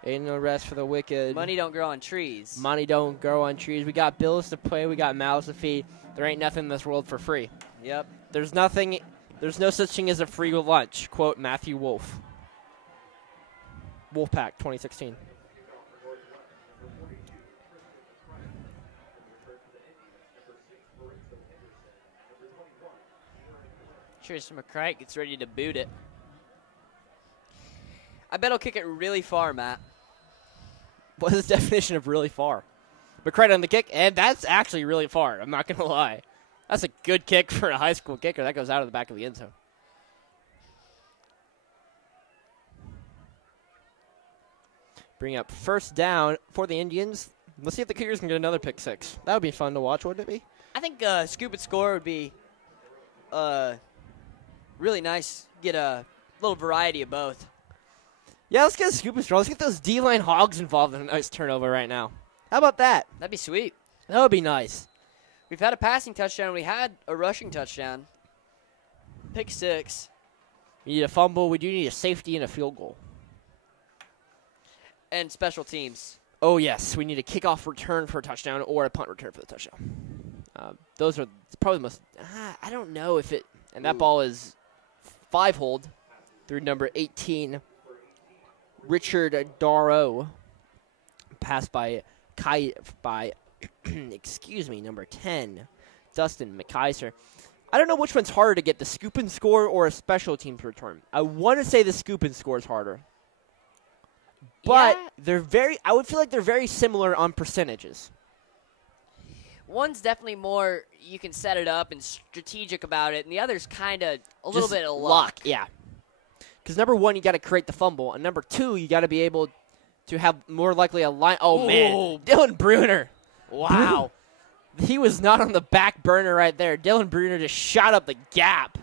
Ain't no rest for the wicked. Money don't grow on trees. Money don't grow on trees. We got bills to pay. We got mouths to feed. There ain't nothing in this world for free. Yep. There's no such thing as a free lunch. Quote Matthew Wolf. Wolfpack 2016. Tristan McCrite gets ready to boot it. I bet he'll kick it really far, Matt. What's the definition of really far? McCrite on the kick, and that's actually really far. I'm not going to lie. That's a good kick for a high school kicker. That goes out of the back of the end zone. Bring up first down for the Indians. Let's see if the Cougars can get another pick 6. That would be fun to watch, wouldn't it be? I think scoop and score would be really nice. Get a little variety of both. Yeah, let's get a scoop and score. Let's get those D-line hogs involved in a nice turnover right now. How about that? That'd be sweet. That would be nice. We've had a passing touchdown. We had a rushing touchdown. Pick 6. We need a fumble. We do need a safety and a field goal. And special teams. Oh, yes. We need a kickoff return for a touchdown or a punt return for the touchdown. Those are probably the most I don't know if it – and that ball is 5-hold through number 18, Richard Darrow. Passed by number 10, Dustin McKaiser. I don't know which one's harder to get, the scoop and score or a special teams return. I want to say the scoop and score is harder. But I would feel like they're very similar on percentages. One's definitely more, you can set it up and strategic about it, and the other's kind of a little bit of luck. Yeah. Because number 1, you got to create the fumble, and number 2, you got to be able to have more likely a line. Oh, man. Dylan Bruner. Wow. He was not on the back burner right there. Dylan Bruner just shot up the gap.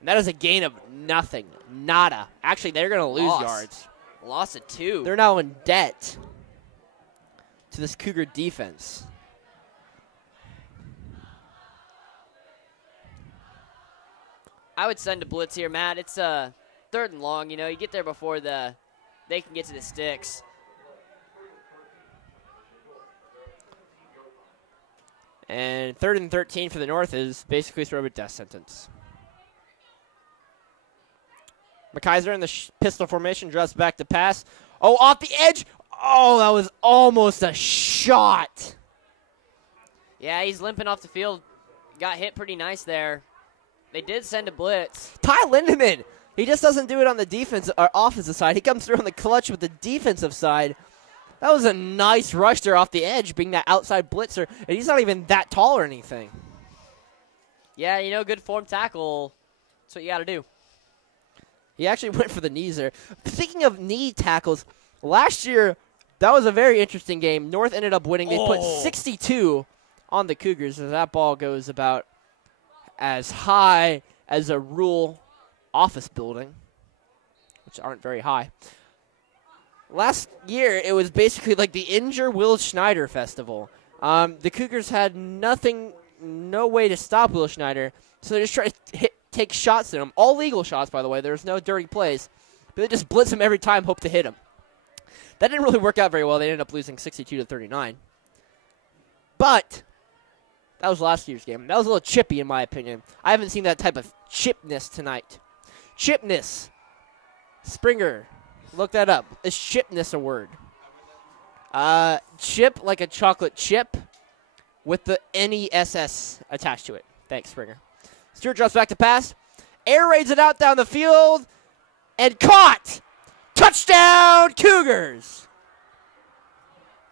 And that is a gain of nothing. Nada. Actually, they're going to lose yards. Loss of 2. They're now in debt to this Cougar defense. I would send a blitz here, Matt. It's 3rd and long. You get there before they can get to the sticks. And 3rd and 13 for the North is basically sort of a death sentence. McKaiser in the pistol formation, drops back to pass. Oh, off the edge. Oh, that was almost a shot. Yeah, he's limping off the field. Got hit pretty nice there. They did send a blitz. Ty Lindemann. He just doesn't do it on the defense or offensive side. He comes through on the clutch with the defensive side. That was a nice rush there off the edge, being that outside blitzer. And he's not even that tall or anything. Yeah, good form tackle. That's what you got to do. He actually went for the knees there. Speaking of knee tackles, last year, that was a very interesting game. North ended up winning. They put 62 on the Cougars, as that ball goes about as high as a rural office building, which aren't very high. Last year, it was basically like the Injure Will Schneider Festival. The Cougars had no way to stop Will Schneider, so they just tried to take shots at him. All legal shots, by the way. There's no dirty plays. But they just blitz him every time, hope to hit him. That didn't really work out very well. They ended up losing 62-39. But that was last year's game. That was a little chippy, in my opinion. I haven't seen that type of chipness tonight. Chipness. Springer. Look that up. Is chipness a word? Chip like a chocolate chip with the NESS attached to it. Thanks, Springer. Stewart drops back to pass. Air raids it out down the field. And caught! Touchdown, Cougars!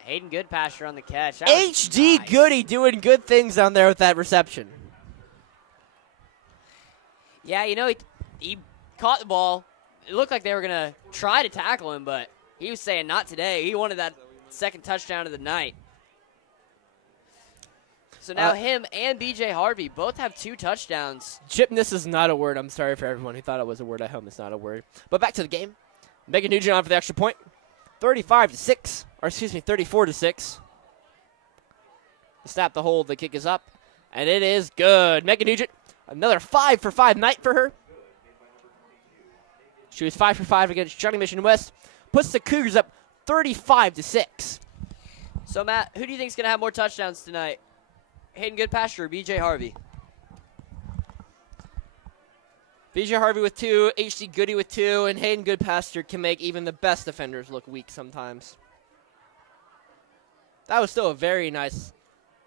Hayden Goodpasture on the catch. HD nice. Goody doing good things down there with that reception. Yeah, you know, he caught the ball. It looked like they were going to try to tackle him, but he was saying not today. He wanted that second touchdown of the night. So now him and B.J. Harvey both have 2 touchdowns. Chipness is not a word. I'm sorry for everyone who thought it was a word at home. It's not a word. But back to the game. Megan Nugent on for the extra point. 35-6. Or excuse me, 34-6. Snap the hold. The kick is up. And it is good. Megan Nugent, another 5-for-5 night for her. She was 5-for-5 against Shawnee Mission West. Puts the Cougars up 35-6. So, Matt, who do you think is going to have more touchdowns tonight? Hayden Goodpasture or B.J. Harvey? B.J. Harvey with 2, H.D. Goody with 2, and Hayden Goodpasture can make even the best defenders look weak sometimes. That was still a very nice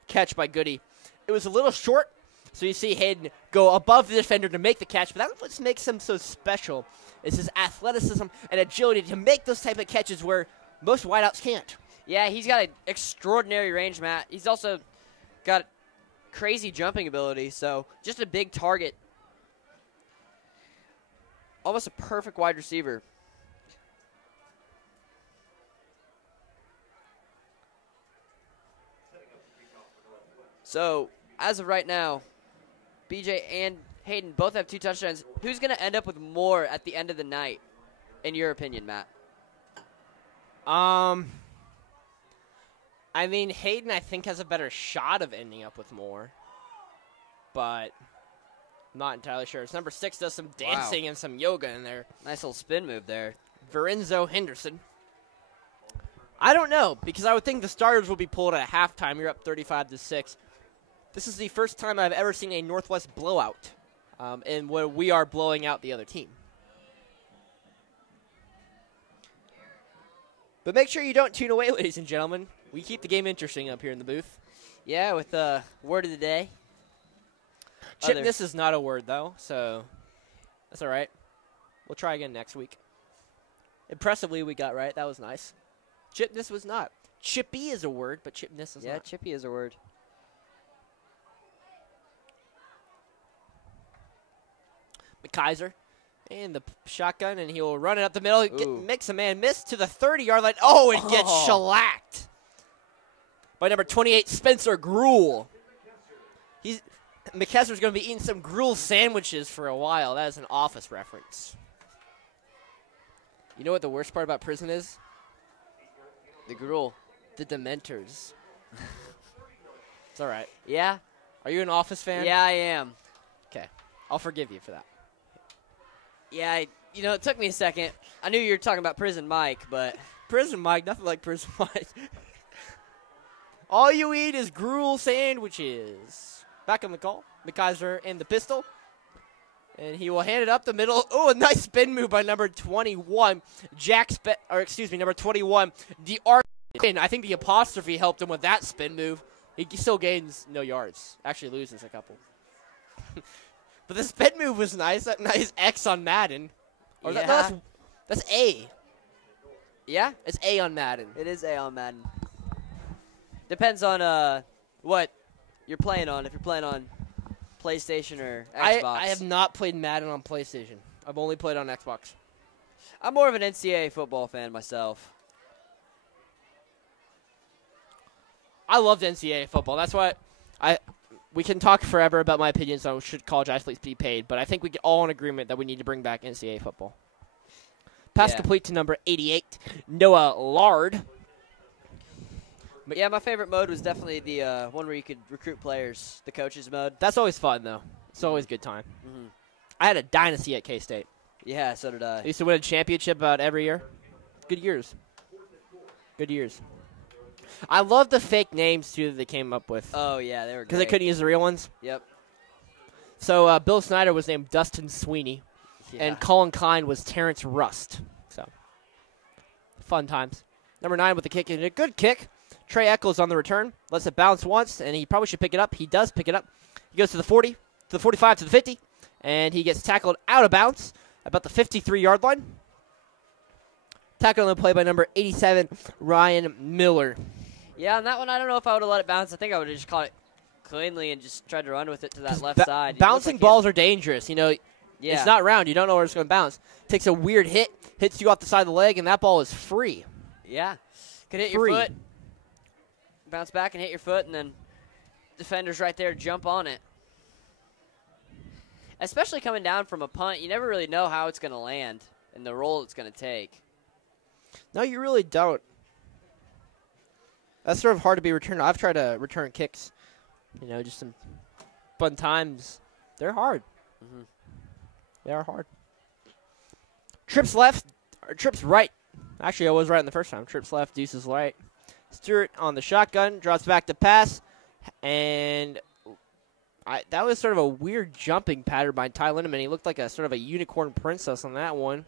catch by Goody. It was a little short, so you see Hayden go above the defender to make the catch, but that's what makes him so special, is his athleticism and agility to make those type of catches where most wideouts can't. Yeah, he's got an extraordinary range, Matt. He's also got crazy jumping ability, so just a big target. Almost a perfect wide receiver. So, as of right now, BJ and Hayden both have 2 touchdowns. Who's going to end up with more at the end of the night, in your opinion, Matt? I mean, Hayden, I think, has a better shot of ending up with more. But I'm not entirely sure. It's number 6 does some dancing and some yoga in there. Nice little spin move there. Verenzo Henderson. I don't know, because I would think the starters will be pulled at halftime. You're up 35-6. This is the first time I've ever seen a Northwest blowout, and where we are blowing out the other team. But make sure you don't tune away, ladies and gentlemen. We keep the game interesting up here in the booth. Yeah, with the word of the day. Chipness is not a word, though, so that's all right. We'll try again next week. Impressively, we got right. That was nice. Chipness was not. Chippy is a word, but chipness is not. Yeah, chippy is a word. McKaiser and the shotgun, and he will run it up the middle. Makes a man miss to the 30-yard line. Oh, it gets shellacked by number 28, Spencer Gruel. McKesser's going to be eating some Gruel sandwiches for a while. That is an Office reference. You know what the worst part about prison is? The Gruel. The Dementors. It's all right. Yeah? Are you an Office fan? Yeah, I am. Okay. I'll forgive you for that. Yeah, it took me a second. I knew you were talking about Prison Mike, but... Prison Mike, nothing like Prison Mike. All you eat is Gruel sandwiches. Back on the call. McKaiser in the pistol. And he will hand it up the middle. Oh, a nice spin move by number 21. Number 21. I think the apostrophe helped him with that spin move. He still gains no yards. Actually loses a couple. But the spin move was nice. That nice X on Madden. Or yeah. That's A. Yeah? It's A on Madden. It is A on Madden. Depends on what you're playing on. If you're playing on PlayStation or Xbox? I have not played Madden on PlayStation. I've only played on Xbox. I'm more of an NCAA football fan myself. I loved NCAA football. That's why we can talk forever about my opinions on should college athletes be paid, but I think we get all in agreement that we need to bring back NCAA football. Pass complete to number 88, Noah Lard. Yeah, my favorite mode was definitely the one where you could recruit players, the coaches mode. That's always fun, though. It's always a good time. Mm-hmm. I had a dynasty at K-State. Yeah, so did I. I used to win a championship about every year. Good years. Good years. I love the fake names, too, that they came up with. Oh, yeah, they were great. Because they couldn't use the real ones. Yep. So Bill Snyder was named Dustin Sweeney, and Colin Klein was Terrence Rust. So, fun times. Number 9 with the kick, and a good kick. Trey Eccles on the return. Lets it bounce once, and he probably should pick it up. He does pick it up. He goes to the 40, to the 45, to the 50, and he gets tackled out of bounds about the 53-yard line. Tackle on the play by number 87, Ryan Miller. Yeah, on that one, I don't know if I would have let it bounce. I think I would have just caught it cleanly and just tried to run with it to that left side. Bouncing balls are dangerous. You know, yeah. It's not round. You don't know where it's going to bounce. Takes a weird hit, hits you off the side of the leg, and that ball is free. Yeah. Could hit your foot, bounce back and hit your foot, and then defender's right there, jump on it. Especially coming down from a punt, you never really know how it's going to land and the roll it's going to take. No, you really don't. That's sort of hard to be returned. I've tried to return kicks, you know, just some fun times. They're hard. Mm-hmm. They are hard. Trips left, or trips right. Actually, I was right in the first time. Trips left, deuces right. Stewart on the shotgun, drops back to pass, and that was sort of a weird jumping pattern by Ty Lindemann. He looked like a sort of a unicorn princess on that one.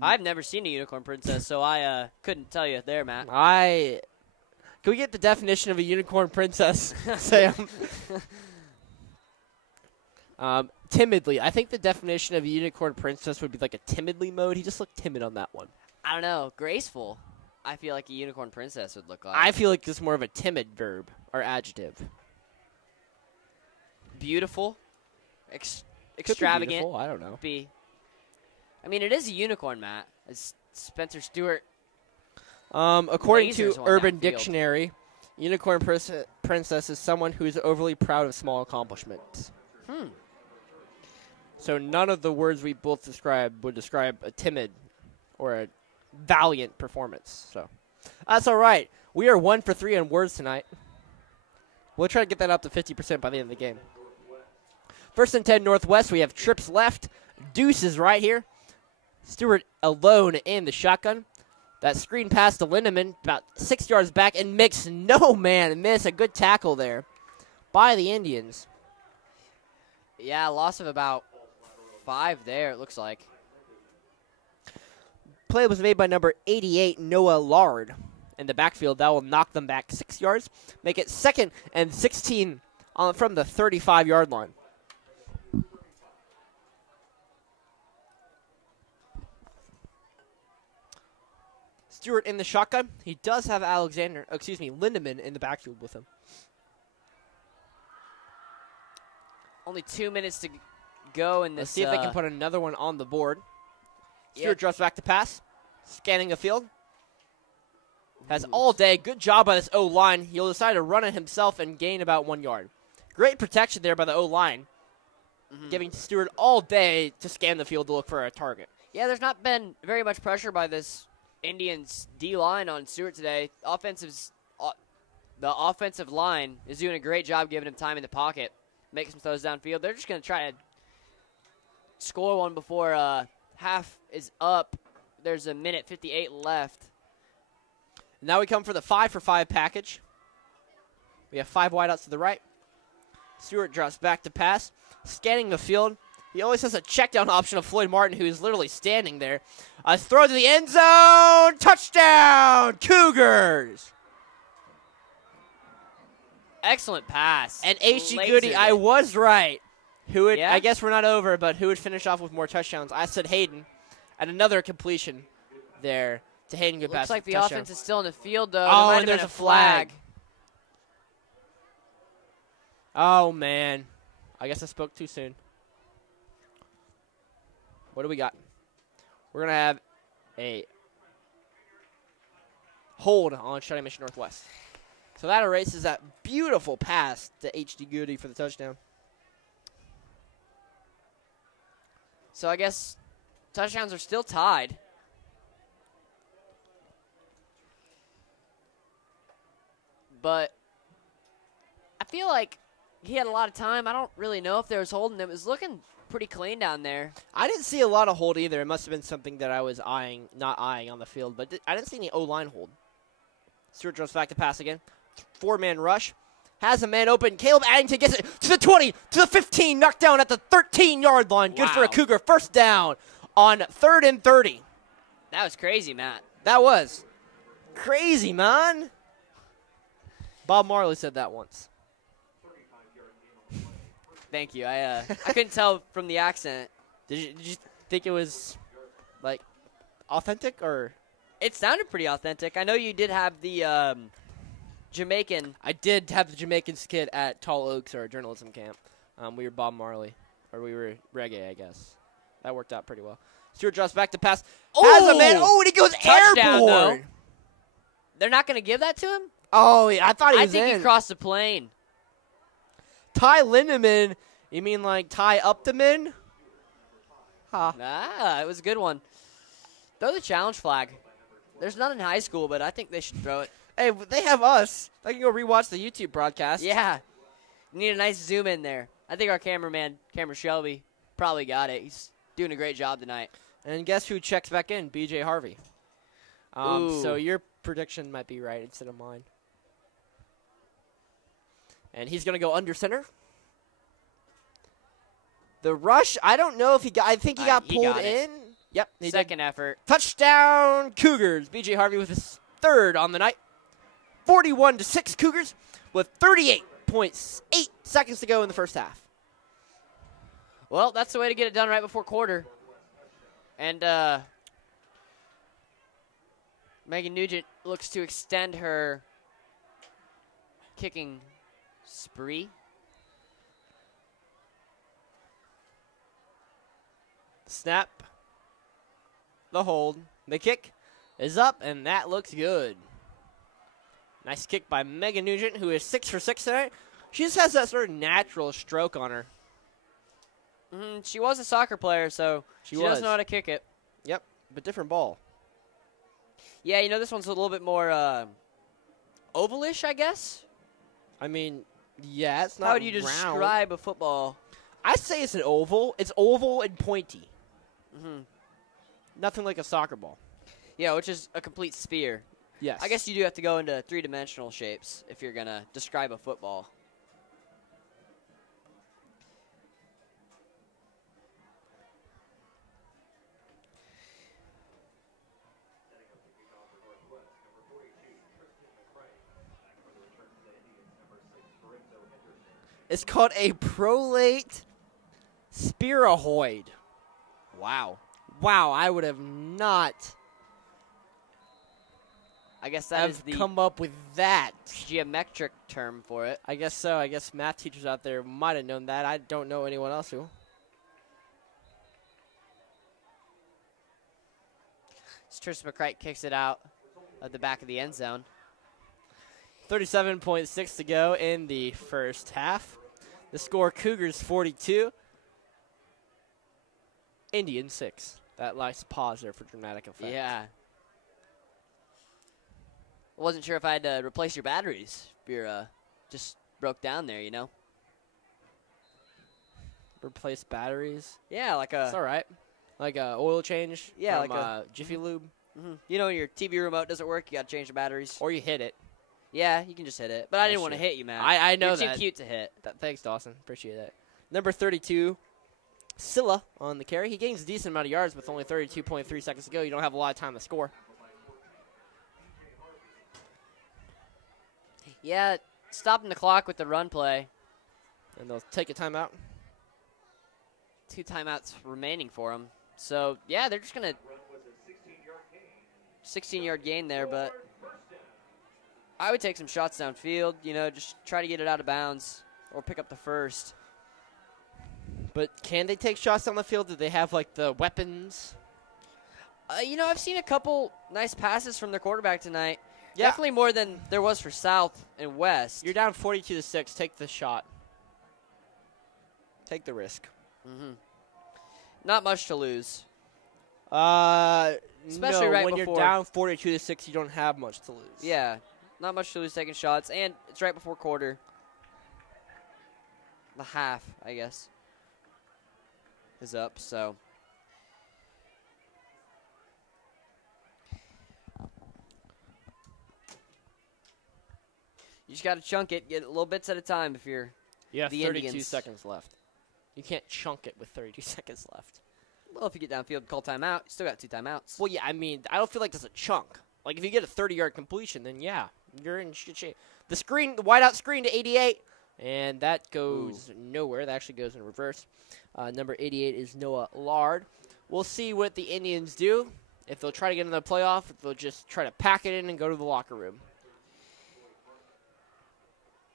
I've never seen a unicorn princess, so I couldn't tell you there, Matt. Can we get the definition of a unicorn princess, Sam? Timidly. I think the definition of a unicorn princess would be like a timidly mode. He just looked timid on that one. I don't know. Graceful. I feel like a unicorn princess would look like. I feel like it's more of a timid verb or adjective. Beautiful. Extravagant. Beautiful. I don't know. I mean, it is a unicorn, Matt. It's Spencer Stewart. According to Urban Dictionary, unicorn princess is someone who is overly proud of small accomplishments. So none of the words we both described would describe a timid or a valiant performance. So that's all right. We are 1 for 3 on words tonight. We'll try to get that up to 50% by the end of the game. 1st and 10 Northwest. We have trips left. Deuces right here. Stewart alone in the shotgun. That screen pass to Lindemann about 6 yards back and makes no man miss. A good tackle there by the Indians. Yeah, loss of about 5 there, it looks like. Play was made by number 88, Noah Lard. In the backfield, that will knock them back 6 yards. Make it 2nd and 16 from the 35-yard line. Stewart in the shotgun. He does have Lindemann in the backfield with him. Only 2 minutes to go in this. Let's see if they can put another one on the board. Stewart Yep. drops back to pass. Scanning the field. Has all day. Good job by this O-line. He'll decide to run it himself and gain about 1 yard. Great protection there by the O-line. Giving Stewart all day to scan the field to look for a target. Yeah, there's not been very much pressure by this Indians D-line on Stewart today. The offensive line is doing a great job giving him time in the pocket, making some throws downfield. They're just going to try to score one before half is up. There's a minute 58 left. Now we come for the 5-for-5 package. We have 5 wideouts to the right. Stewart drops back to pass. Scanning the field. He always has a check down option of Floyd Martin, who is literally standing there. A throw to the end zone. Touchdown, Cougars. Excellent pass. And H.G. Goody, I was right. Who would? Yeah? I guess we're not over, but who would finish off with more touchdowns? I said Hayden. And another completion there to Hayden. Good pass. Looks like the touchdown. offense is still in the field, though. Oh, There might and have there's been a flag. Oh, man. I guess I spoke too soon. What do we got? We're going to have a hold on Shawnee Mission Northwest. So that erases that beautiful pass to H.D. Goody for the touchdown. So I guess touchdowns are still tied. But I feel like he had a lot of time. I don't really know if there was holding. It was looking pretty clean down there. I didn't see a lot of hold either. It must have been something that I was not eyeing on the field. But I didn't see any O-line hold. Stewart drops back to pass again. 4-man rush. Has a man open. Caleb Addington gets it to the 20, to the 15, knocked down at the 13-yard line. Good for a Cougar. First down on 3rd and 30. That was crazy, Matt. That was crazy, man. Bob Marley said that once. Thank you. I couldn't tell from the accent. Did you think it was, like, authentic or? It sounded pretty authentic. I know you did have the Jamaican. I did have the Jamaican skit at Tall Oaks, our journalism camp. We were Bob Marley, or we were reggae, I guess. That worked out pretty well. Stewart drops back to pass. Has a man. Oh, and he goes touchdown, airborne. though. They're not going to give that to him? Oh, yeah, I thought he was I think he crossed the plane. Ty Lindemann. You mean like tie up the men? Huh. Ah, it was a good one. Throw the challenge flag. There's none in high school, but I think they should throw it. Hey, they have us. I can go rewatch the YouTube broadcast. Yeah. You need a nice zoom in there. I think our cameraman, Cameron Shelby, probably got it. He's doing a great job tonight. And guess who checks back in? B.J. Harvey. So your prediction might be right instead of mine. And he's going to go under center. The rush, I don't know if he got, I think he got pulled in. Yep. Second effort. Touchdown, Cougars. B.J. Harvey with his 3rd on the night. 41-6 Cougars with 38.8 seconds to go in the first half. Well, that's the way to get it done right before quarter. And Megan Nugent looks to extend her kicking spree. Snap. The hold. The kick is up, and that looks good. Nice kick by Megan Nugent, who is 6 for 6 tonight. She just has that sort of natural stroke on her. She was a soccer player, so she does know how to kick it. Yep, but different ball. Yeah, you know, this one's a little bit more ovalish, I guess. I mean, yeah, it's not How would you round. describe a football? I say it's an oval. It's oval and pointy. Nothing like a soccer ball. Yeah, which is a complete sphere. Yes. I guess you do have to go into 3-dimensional shapes if you're going to describe a football. It's called a prolate spiroid. Wow. Wow, I would have not I guess that is the come up with that. geometric term for it. I guess so. I guess math teachers out there might have known that. I don't know anyone else who. Tristan McCrite kicks it out at the back of the end zone. 37.6 to go in the first half. The score, Cougars 42. Indians 6. That nice pause there for dramatic effect. Yeah. Wasn't sure if I had to replace your batteries if you're just broke down there, you know? Replace batteries? Yeah, like It's all right. Like a oil change from like a Jiffy Lube. You know, when your TV remote doesn't work, you got to change the batteries. Or you hit it. Yeah, you can just hit it. But I didn't want to hit you, man. I know You're that. too cute to hit. Thanks, Dawson. Appreciate that. Number 32, Silla on the carry. He gains a decent amount of yards with only 32.3 seconds to go. You don't have a lot of time to score. Yeah, stopping the clock with the run play. And they'll take a timeout. 2 timeouts remaining for them. So, yeah, they're just going to 16-yard gain there, but I would take some shots downfield, you know, just try to get it out of bounds. or pick up the first. But can they take shots down the field? Do they have, like, the weapons? You know, I've seen a couple nice passes from their quarterback tonight. Yeah. Definitely more than there was for South and West. You're down 42-6. Take the shot. Take the risk. Not much to lose. Especially right when before. you're down 42-6, you don't have much to lose. Yeah, not much to lose taking shots, and it's right before quarter. The half, I guess, is up, so. You just got to chunk it, get little bits at a time if you're You have the 32 Indians. seconds left. You can't chunk it with 32 seconds left. Well, if you get downfield, call timeout, you still got 2 timeouts. Well, yeah, I mean, I don't feel like that's a chunk. Like, if you get a 30-yard completion, then, yeah, you're in good shape. The screen, the wideout screen to 88, and that goes nowhere. That actually goes in reverse. Number 88 is Noah Lard. We'll see what the Indians do. If they'll try to get into the playoff, if they'll just try to pack it in and go to the locker room.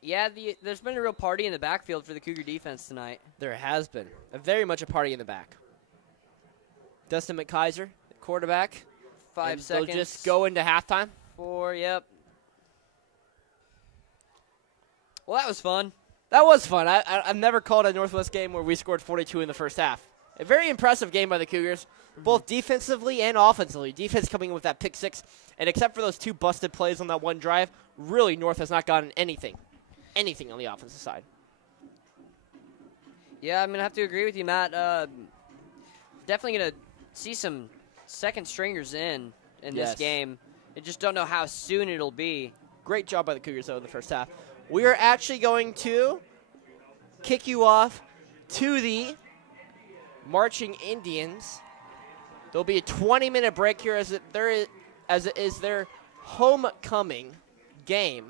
Yeah, there's been a real party in the backfield for the Cougar defense tonight. There has been. Very much a party in the back. Dustin McKaiser, the quarterback. 5 seconds. They'll just go into halftime. 4, yep. Well, that was fun. That was fun. I've never called a Northwest game where we scored 42 in the first half. A very impressive game by the Cougars, both defensively and offensively. Defense coming in with that pick 6, and except for those 2 busted plays on that one drive, really North has not gotten anything on the offensive side. Yeah, I'm going to have to agree with you, Matt. Definitely going to see some second stringers in this game. I just don't know how soon it'll be. Great job by the Cougars, though, in the first half. We are actually going to kick you off to the Marching Indians. There'll be a 20-minute break here as it is their homecoming game.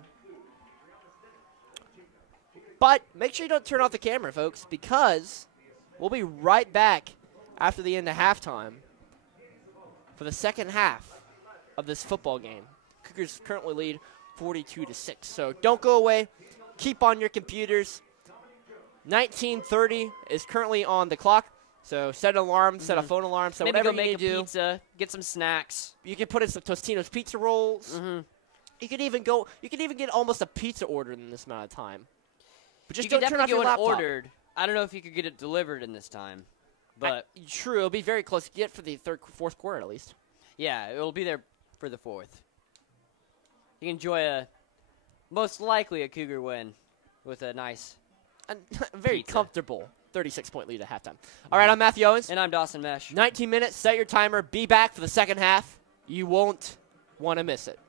But make sure you don't turn off the camera, folks, because we'll be right back after the end of halftime for the second half of this football game. Cougars currently lead 42-6. So don't go away. Keep on your computers. 19:30 is currently on the clock. So set an alarm, set a phone alarm, so maybe whatever go you make need a to do. pizza, get some snacks. You can put in some Tostino's pizza rolls. You could even get almost a pizza order in this amount of time. But just You don't could turn off definitely your go and laptop. ordered. I don't know if you could get it delivered in this time, but True, it'll be very close. You get for the fourth quarter at least. yeah, it'll be there for the 4th. You can enjoy most likely a Cougar win with a nice Very pizza. comfortable 36-point lead at halftime. All right, I'm Matthew Owens. And I'm Dawson Mesh. 19 minutes, set your timer, be back for the second half. You won't want to miss it.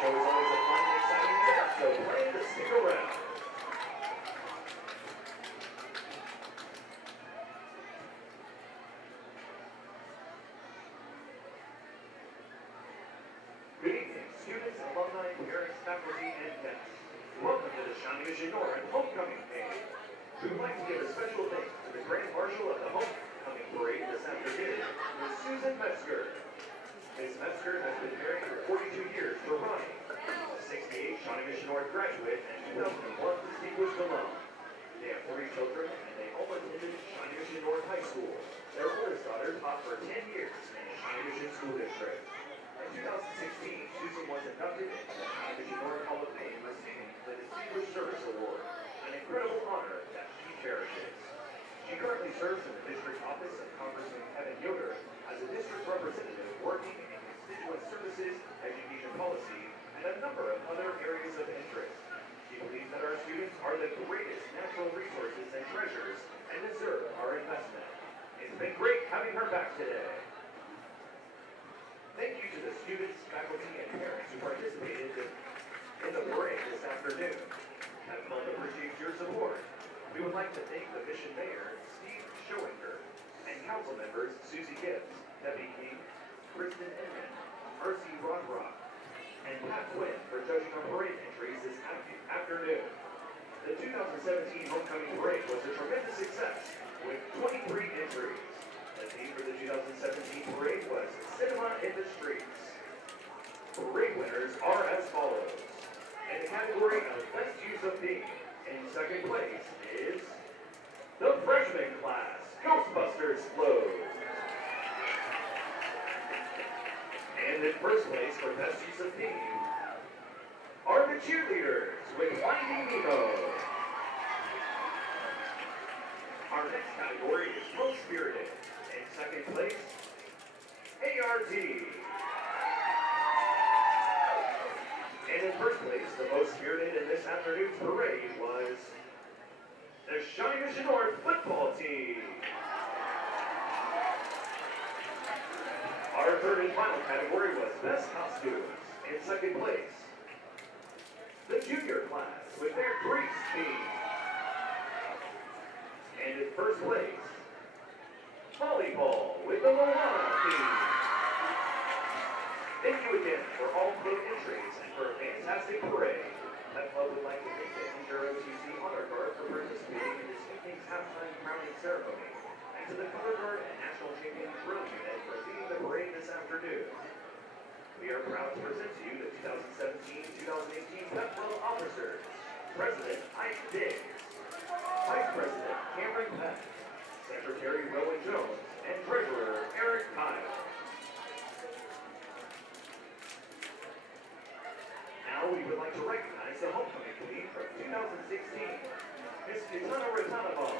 Show is always a fun and exciting event, so plan to stick around. Good evening, students, alumni, parents, faculty, and guests. Welcome to the Shawnee Mission North Homecoming Parade. We would like to give a special thanks to the Grand Marshal of the Homecoming Parade this afternoon, Ms. Susan Metzger. Ms. Metzger has been married for 42 years to Ronnie, a 68 Shawnee Mission North graduate and 2001 distinguished alum. They have 3 children, and they all attended Shawnee Mission North High School. Their oldest daughter taught for 10 years in the Shawnee Mission School District. In 2016, Susan was inducted into the Shawnee Mission North Hall of Fame, receiving the Distinguished Service Award, an incredible honor that she cherishes. She currently serves in the district office of Congressman Kevin Yoder as a district representative working in constituent services, education policy, and a number of other areas of interest. She believes that our students are the greatest natural resources and treasures and deserve our investment. It's been great having her back today. Thank you to the students, faculty, and parents who participated in the parade this afternoon. Have fun appreciates your support. We would like to thank the Mission Mayor, Steve Schoenker, and council members Susie Gibbs, Debbie King, Kristen Inman, R.C. Rodrock, and Pat Quinn for judging our parade entries this afternoon. The 2017 Homecoming Parade was a tremendous success with 23 entries. The theme for the 2017 parade was Cinema in the Streets. Parade winners are as follows. In the category of Best Use of Theme, in second place is the freshman class, Ghostbusters Float. And in first place for Best Use of Theme are the cheerleaders with Finding Nemo. Our next category is Most Spirited. In second place, ART. And in first place, the most spirited in this afternoon's parade was the Shawnee Mission North football team. Our third and final category was Best Costumes. In second place, the junior class with their Grease theme. And in first place, volleyball with the Moana theme. Thank you again for all club entries and for a fantastic parade. That club would like to thank the NJROTC Honor Guard for participating in this evening's halftime crowning ceremony, and to the Color Guard and National Champion Drill Unit for leading the parade this afternoon. We are proud to present to you the 2017-2018 Pep Club officers, President Ike Diggs, Vice President Cameron Peck, Secretary Rowan Jones, and Treasurer Eric Kyle. Now we would like to recognize the homecoming queen from 2016, Miss Kitana Ratanabon.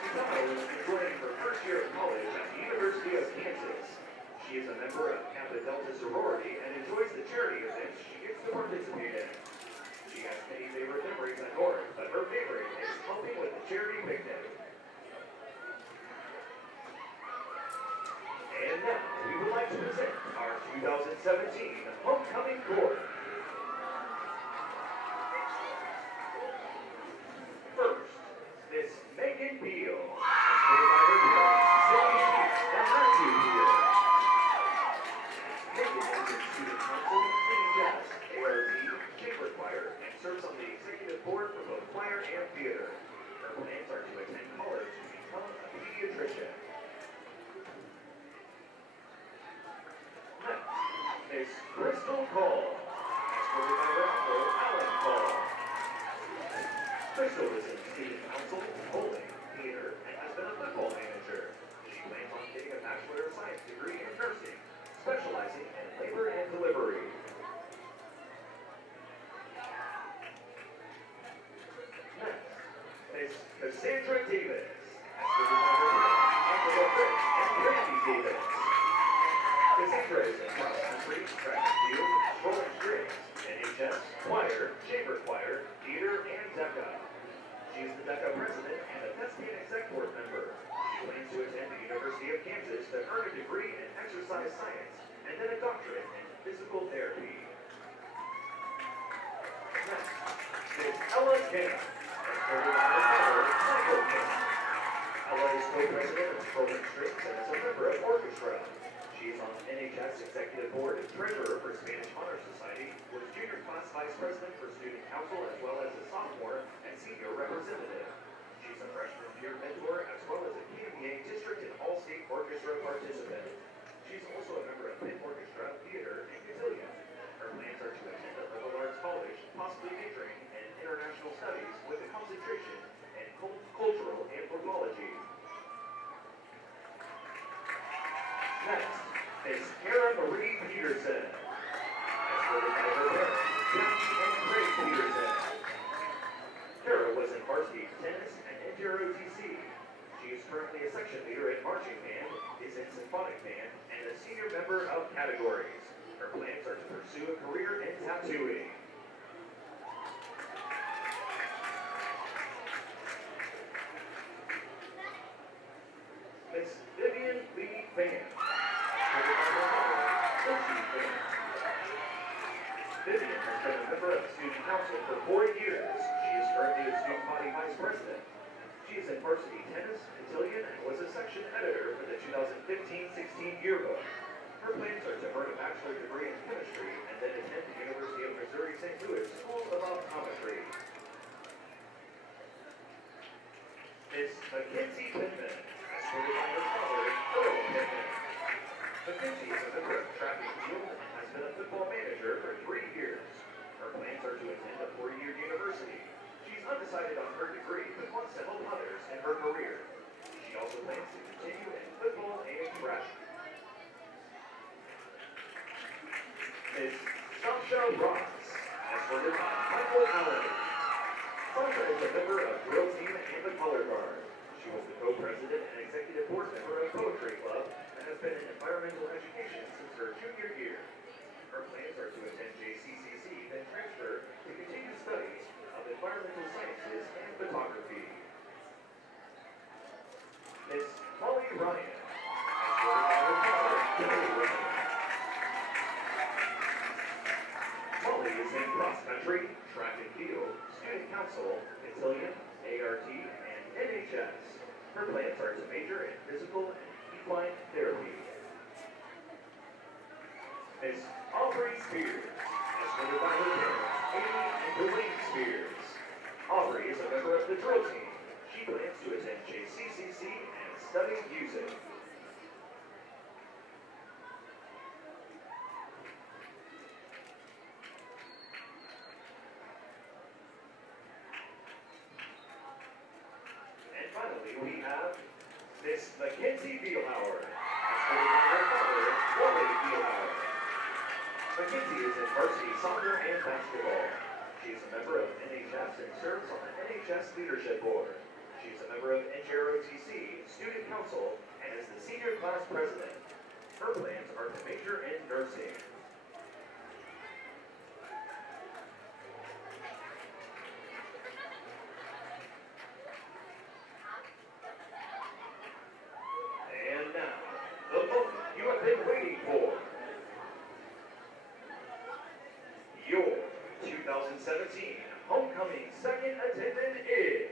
Kitana is enjoying her first year of college at the University of Kansas. She is a member of Kappa Delta sorority and enjoys the charity events she gets to participate in. She has many favorite memories at North, but her favorite is helping with the charity picnic. And now, we would like to present our 2017 Homecoming Court. First, Miss Megan Beal, escorted by her parents, Cindy Sheets and Matthew Beal. Megan is in Student Council, singing jazz, ART, chamber choir, and serves on the executive board for both choir and theater. Her plans are to attend college to become a pediatrician. Next, Miss Crystal Call, escorted by her uncle, Alan Call. Crystal is in Student Council, bowling, theater, and has been a football manager. She plans on getting a Bachelor of Science degree in nursing, specializing in labor and delivery. Next, Miss Cassandra Davis, escorted by her parents, Uncle Fritz and Randy Davis. Cassandra is in cross country, track and field, rolling strings, NHS, choir, chamber choir, theater, and DECA. She is the DECA president and a Thespian exec board member. She plans to attend the University of Kansas to earn a degree in exercise science doctorate in physical therapy. Next is Ella King, escorted by her father, Michael King. Ella is co-president of Program Strings and is a member of orchestra. She is on NHS Executive Board, treasurer for Spanish Honor Society, was junior class vice president for Student Council, as well as a sophomore and senior representative. She's a freshman peer mentor, as well as a KUGR district and all-state orchestra participant. She's also a member of Pit Orchestra, Theater, and Cotillion. Her plans are to attend a liberal arts college, possibly majoring in international studies with a concentration in cultural anthropology. Next is Kara Marie Peterson, escorted by her parents, Jackie and Craig Peterson. Kara was in varsity tennis and NJROTC. She is currently a section leader in marching band, is in symphonic band, and a senior member of categories. Her plans are to pursue a career in tattooing. Miss Vivian Lee Van. Vivian has been a member of the Student Council for 4 years. She is currently a student body vice president. She is in varsity tennis, cotillion, and was a section editor for the 2015-16 yearbook. Her plans are to earn a bachelor's degree in chemistry and then attend the University of Missouri-St. Louis School of Optometry. Miss Mackenzie Pittman, escorted by her father, Earl Pittman. Mackenzie is a member of track and field and has been a football manager for 3 years. Her plans are to attend a 4-year university. She's undecided on her degree, but wants to help others in her career. She also plans to continue in football and track. Miss Sasha Ross, escorted by Michael Allen. Sasha is a member of drill team and the color guard. She was the co-president and executive board member of Poetry Club and has been in environmental education since her junior year. Her plans are to attend JCCC, then transfer to continue studies of environmental sciences and photography. Miss Molly Ryan, escorted by her father, Billy Ryan. Molly is in cross country, track and field, student council, cotillion, ART, and NHS. Her plans are to major in physical and equine therapy. Miss Aubrey Spears, escorted by her parents, Amy and Dwayne Spears. Aubrey is a member of the drill team. She plans to attend JCCC and study music. And finally, we have Miss Mackenzie Bielhauer, escorted by her father, Wally Bielhauer. Mackenzie is in varsity soccer and basketball. She is a member of NHS and serves on the NHS Leadership Board. She is a member of NJROTC, Student Council, and is the senior class president. Her plans are to major in nursing. And now, the moment you have been waiting for. Your 2017 homecoming second attendant is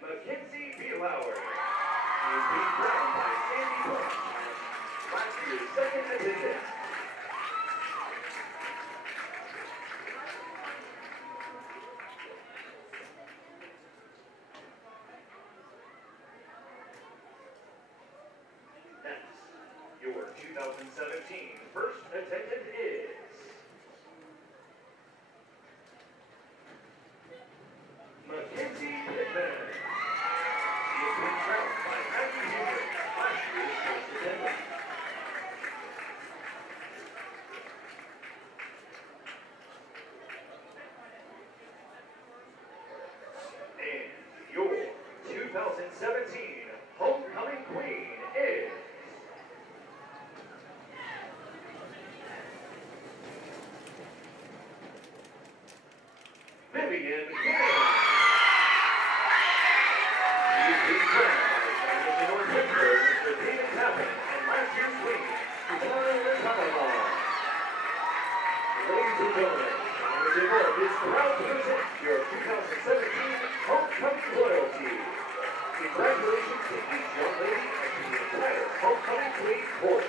Mackenzie Bielhauer. She is being crowned by Sandy Punch as last year's second attendant. Next, your 2017 first attendant is Mackenzie Pittman. She has been crowned by Maggie Hendricks, last year's first attendant. And your 2017 homecoming queen is Vivian King. She's being crowned by North Pittsburgh, Mr. David Towns. congratulations to each young lady and to the entire homecoming queen court.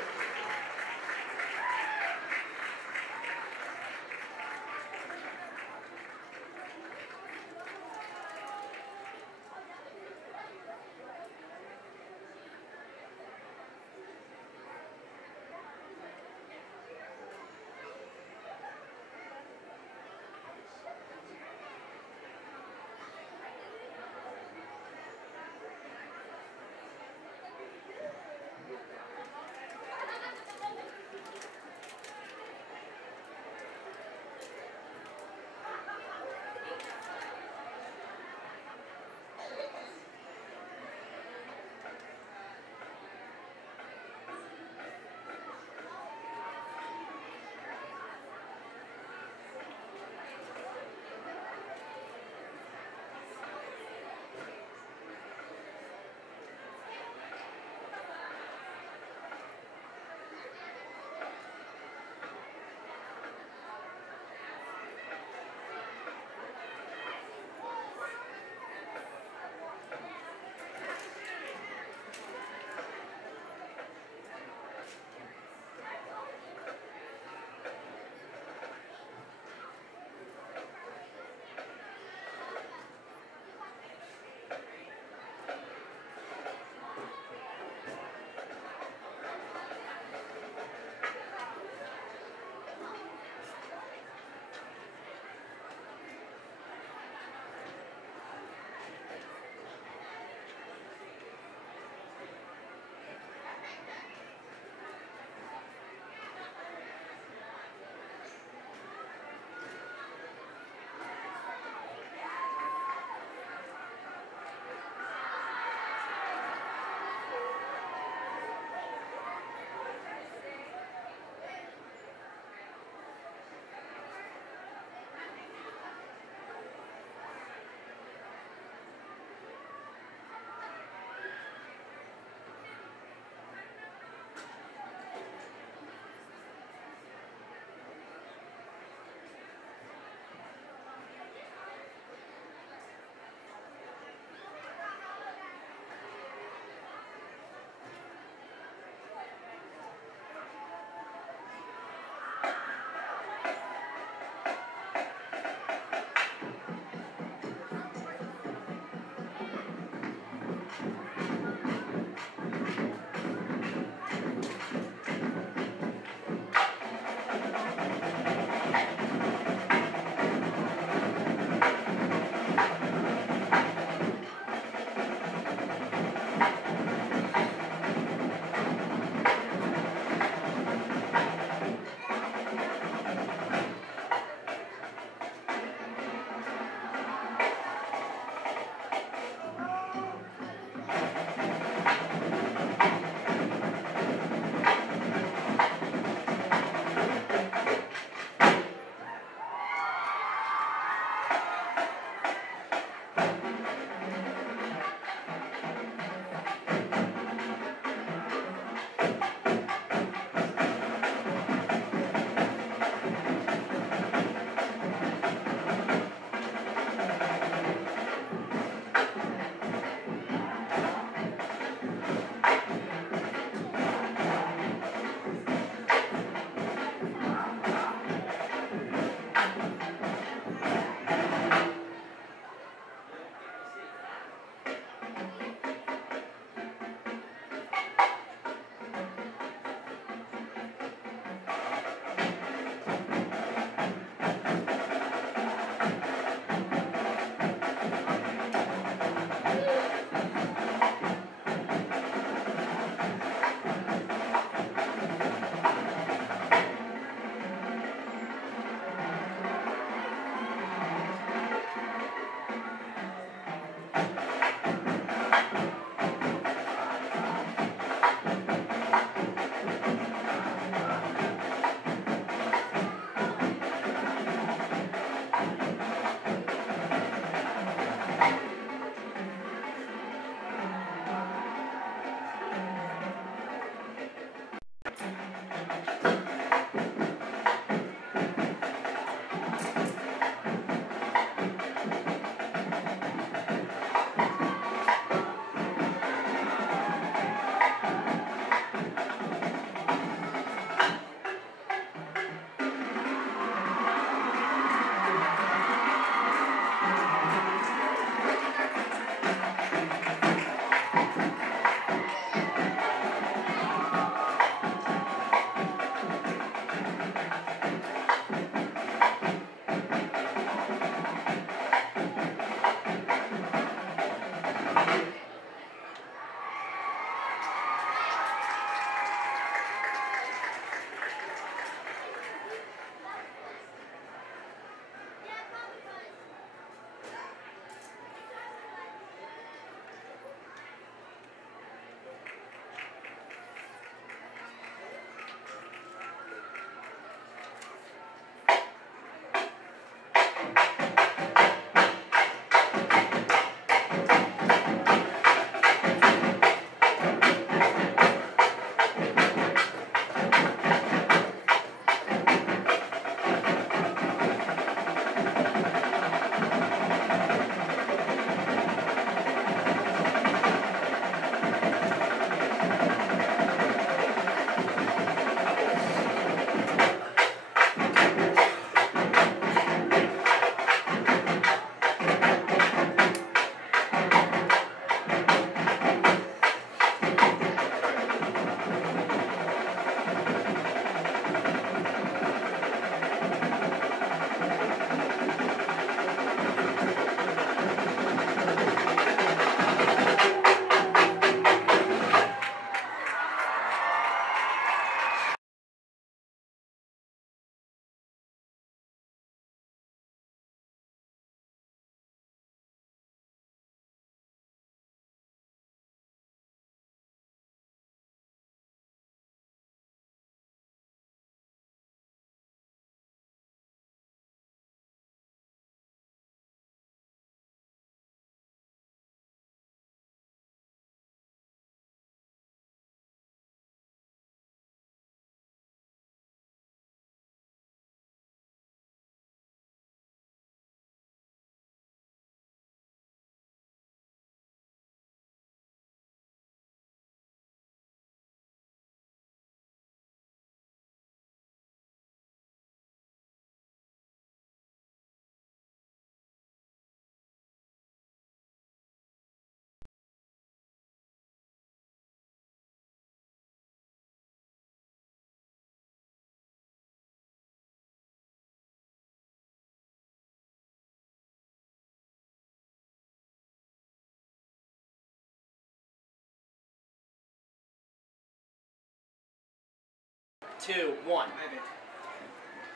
2, 1.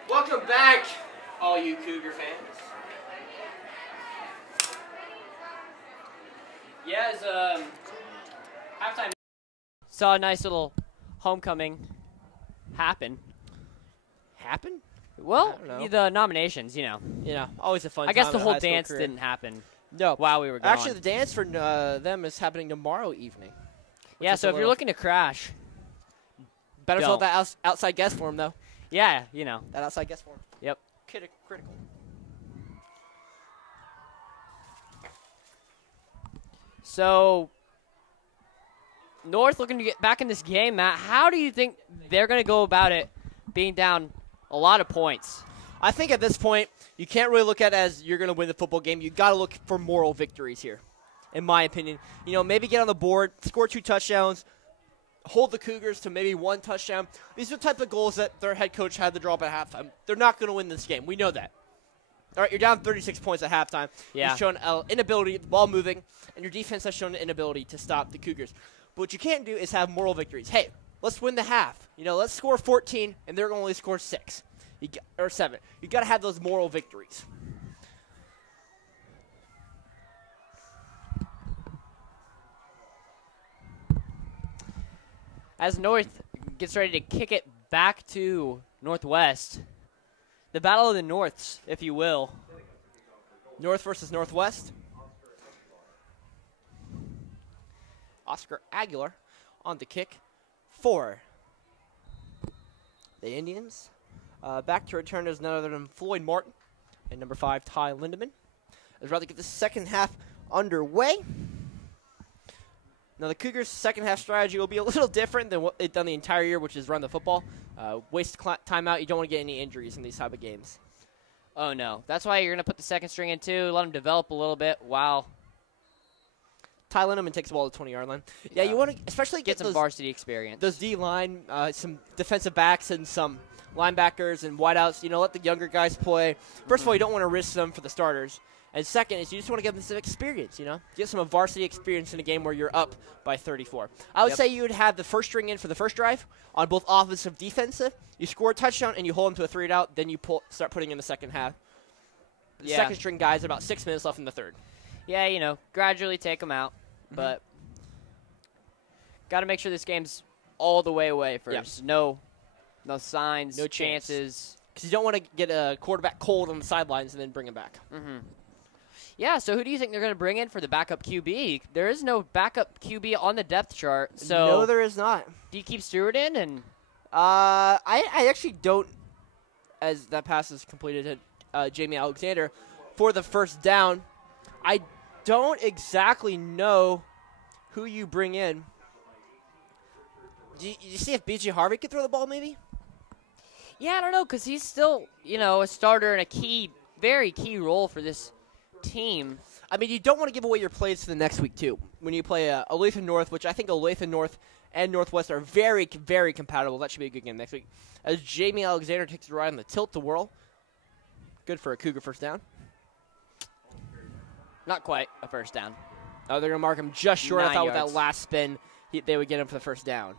Welcome back, all you Cougar fans. Yeah, it's halftime. Saw a nice little homecoming happen. Happen? Well, I don't know. the nominations, Always a fun I guess time the in a whole high school dance career. didn't happen No. while we were gone. Actually, the dance for them is happening tomorrow evening. yeah, is so a if you're little- looking to crash, Better fill Don't. that outside guest form, though. yeah, That outside guest form. Yep. Critical. So, North looking to get back in this game, Matt. How do you think they're going to go about it being down a lot of points? I think at this point, you can't really look at it as you're going to win the football game. You got to look for moral victories here, in my opinion. Maybe get on the board, score 2 touchdowns, hold the Cougars to maybe 1 touchdown. These are the type of goals that their head coach had to draw up at halftime. They're not going to win this game. We know that. All right, you're down 36 points at halftime. Yeah. You've shown inability, the ball moving, and your defense has shown an inability to stop the Cougars. But what you can't do is have moral victories. Hey, let's win the half. Let's score 14, and they're going to only score 6 or 7. You got to have those moral victories. As North gets ready to kick it back to Northwest, the Battle of the Norths, if you will. North versus Northwest. Oscar Aguilar on the kick for the Indians. Back to return is none other than Floyd Martin and number 5, Ty Lindemann. I'd rather get the second half underway. Now, the Cougars' second half strategy will be a little different than what they've done the entire year, which is run the football. Waste timeout. You don't want to get any injuries in these type of games. Oh, no. That's why you're going to put the second string in, too. Let them develop a little bit. Wow. Ty Lindemann takes the ball to the 20-yard line. Yeah, you want to especially Get some those, varsity experience. those D-line, some defensive backs and some linebackers and wideouts. Let the younger guys play. First of all, you don't want to risk them for the starters. And second is you just want to give them some experience, Get some varsity experience in a game where you're up by 34. I would say you would have the first string in for the first drive on both offensive, defensive. You score a touchdown and you hold them to a 3-and-out. Then you start putting in the second half. The second string guys, about 6 minutes left in the third. Yeah, gradually take them out. But got to make sure this game's all the way away first. No signs, No chances. Because you don't want to get a quarterback cold on the sidelines and then bring him back. Yeah, so who do you think they're going to bring in for the backup QB? There is no backup QB on the depth chart. So No, there is not. do you keep Stewart in? And I actually don't, as that pass is completed to Jamie Alexander, for the first down. I don't exactly know who you bring in. Do you see if B.J. Harvey could throw the ball maybe? yeah, I don't know, because he's still, a starter in a very key role for this team. I mean, you don't want to give away your plays to the next week, too. When you play Olathe North, which I think Olathe North and Northwest are very, very compatible. That should be a good game next week. As Jamie Alexander takes a ride on the tilt to whirl. Good for a Cougar first down. Not quite a first down. Oh, they're going to mark him just short. I 9 thought with yards. that last spin, they would get him for the first down.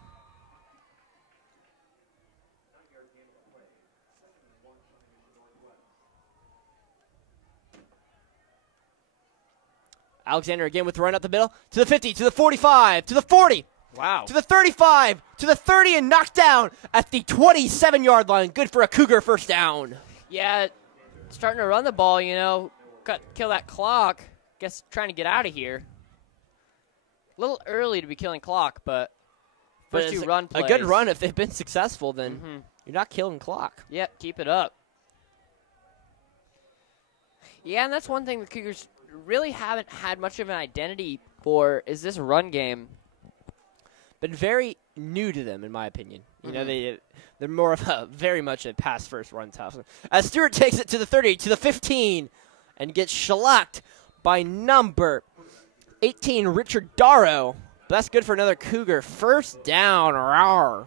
Alexander again with the run up the middle. To the 50, to the 45, to the 40. Wow. To the 35, to the 30, and knocked down at the 27-yard line. Good for a Cougar first down. Yeah, starting to run the ball, kill that clock. Guess trying to get out of here. A little early to be killing clock, but first it's two run plays. a good run. If they've been successful, then you're not killing clock. Yep, keep it up. Yeah, and that's one thing the Cougars really haven't had much of an identity for is this run game. Been very new to them, in my opinion. They're more of a very much a pass first run tough. As Stewart takes it to the 30, to the 15, and gets shellacked by number 18, Richard Darrow. But that's good for another Cougar first down. Rawr.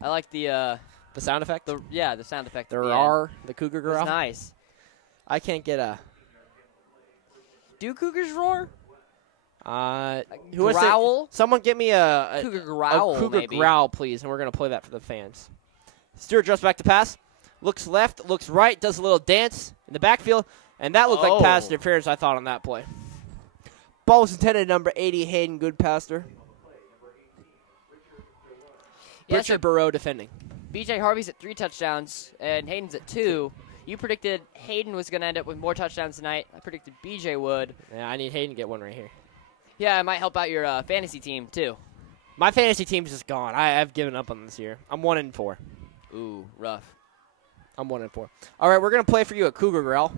I like the sound effect. the sound effect. The at the rawr, end. the Cougar It's growl. nice. I can't get a. Do Cougars roar? Who was it? Growl? Someone get me a Cougar Growl, Cougar maybe. Growl, please, and we're going to play that for the fans. Stewart drops back to pass. Looks left, looks right, does a little dance in the backfield, and that looked like pass interference, I thought, on that play. Ball was intended number 80, Hayden Goodpaster. Yeah, Richard Burrow defending. BJ Harvey's at 3 touchdowns, and Hayden's at 2. You predicted Hayden was going to end up with more touchdowns tonight. I predicted BJ would. Yeah, I need Hayden to get one right here. Yeah, it might help out your fantasy team, too. My fantasy team's just gone. I've given up on this year. I'm 1-4. Ooh, rough. I'm 1-4. All right, we're going to play for you a Cougar Growl.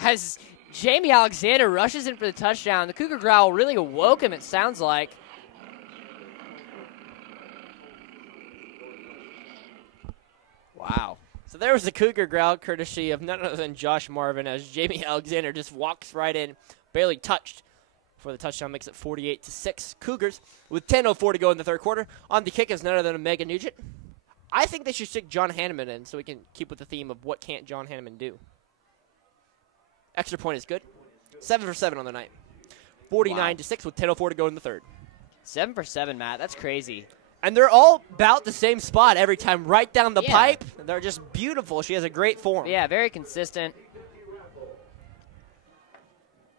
As Jamie Alexander rushes in for the touchdown, the Cougar Growl really awoke him, it sounds like. Wow. So there was the Cougar Growl, courtesy of none other than Josh Marvin, as Jamie Alexander just walks right in, barely touched, for the touchdown, makes it 48-6. Cougars with 10:04 to go in the third quarter. On the kick is none other than Megan Nugent. I think they should stick John Hanneman in so we can keep with the theme of what can't John Hanneman do. Extra point is good. 7 for 7 on the night. 49-6 with 10:04 to go in the third. 7 for 7, Matt. That's crazy. And they're all about the same spot every time, right down the pipe. They're just beautiful. She has a great form. Yeah, very consistent.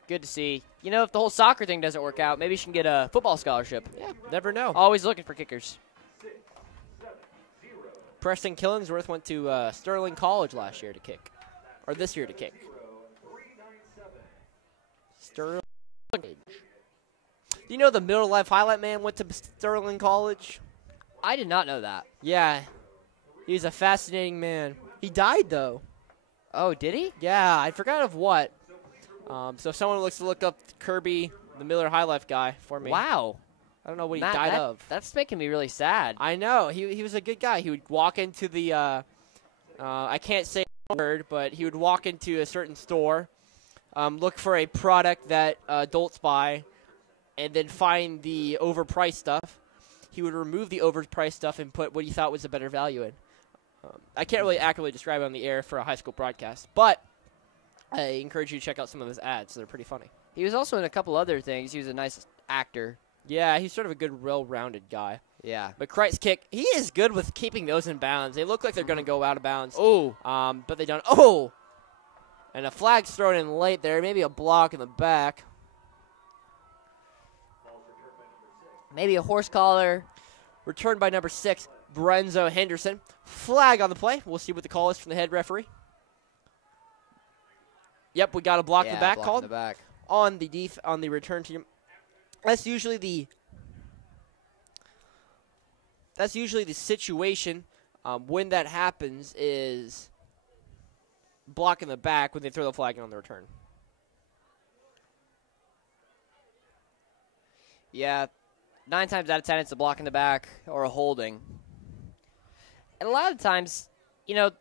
Good to see. You know, if the whole soccer thing doesn't work out, maybe she can get a football scholarship. Yeah, never know. Always looking for kickers. Preston Killingsworth went to Sterling College last year to kick. Or this year to kick. Sterling. Do you know the Middle Life Highlight Man went to Sterling College? I did not know that. Yeah. He's a fascinating man. He died, though. Oh, did he? Yeah, I forgot of what. So if someone looks to look up Kirby, the Miller High Life guy, for me. Wow. I don't know what Matt, he died of. That's making me really sad. I know. He was a good guy. He would walk into the, I can't say the word, but he would walk into a certain store, look for a product that adults buy, and then find the overpriced stuff. He would remove the overpriced stuff and put what he thought was a better value in. I can't really accurately describe it on the air for a high school broadcast, but I encourage you to check out some of his ads. They're pretty funny. He was also in a couple other things. He was a nice actor. Yeah, he's sort of a good, well-rounded guy. Yeah. But Kreit's kick, he is good with keeping those in bounds. They look like they're going to go out of bounds. Oh. But they don't. Oh! And a flag's thrown in late there. Maybe a block in the back. Maybe a horse collar. Returned by number 6, Brenzo Henderson. Flag on the play. We'll see what the call is from the head referee. Yep, we got a block in the back block called in the back. on the return team. That's usually the situation when that happens is block in the back when they throw the flag in on the return. Yeah, 9 times out of 10 it's a block in the back or a holding. And a lot of times, you know,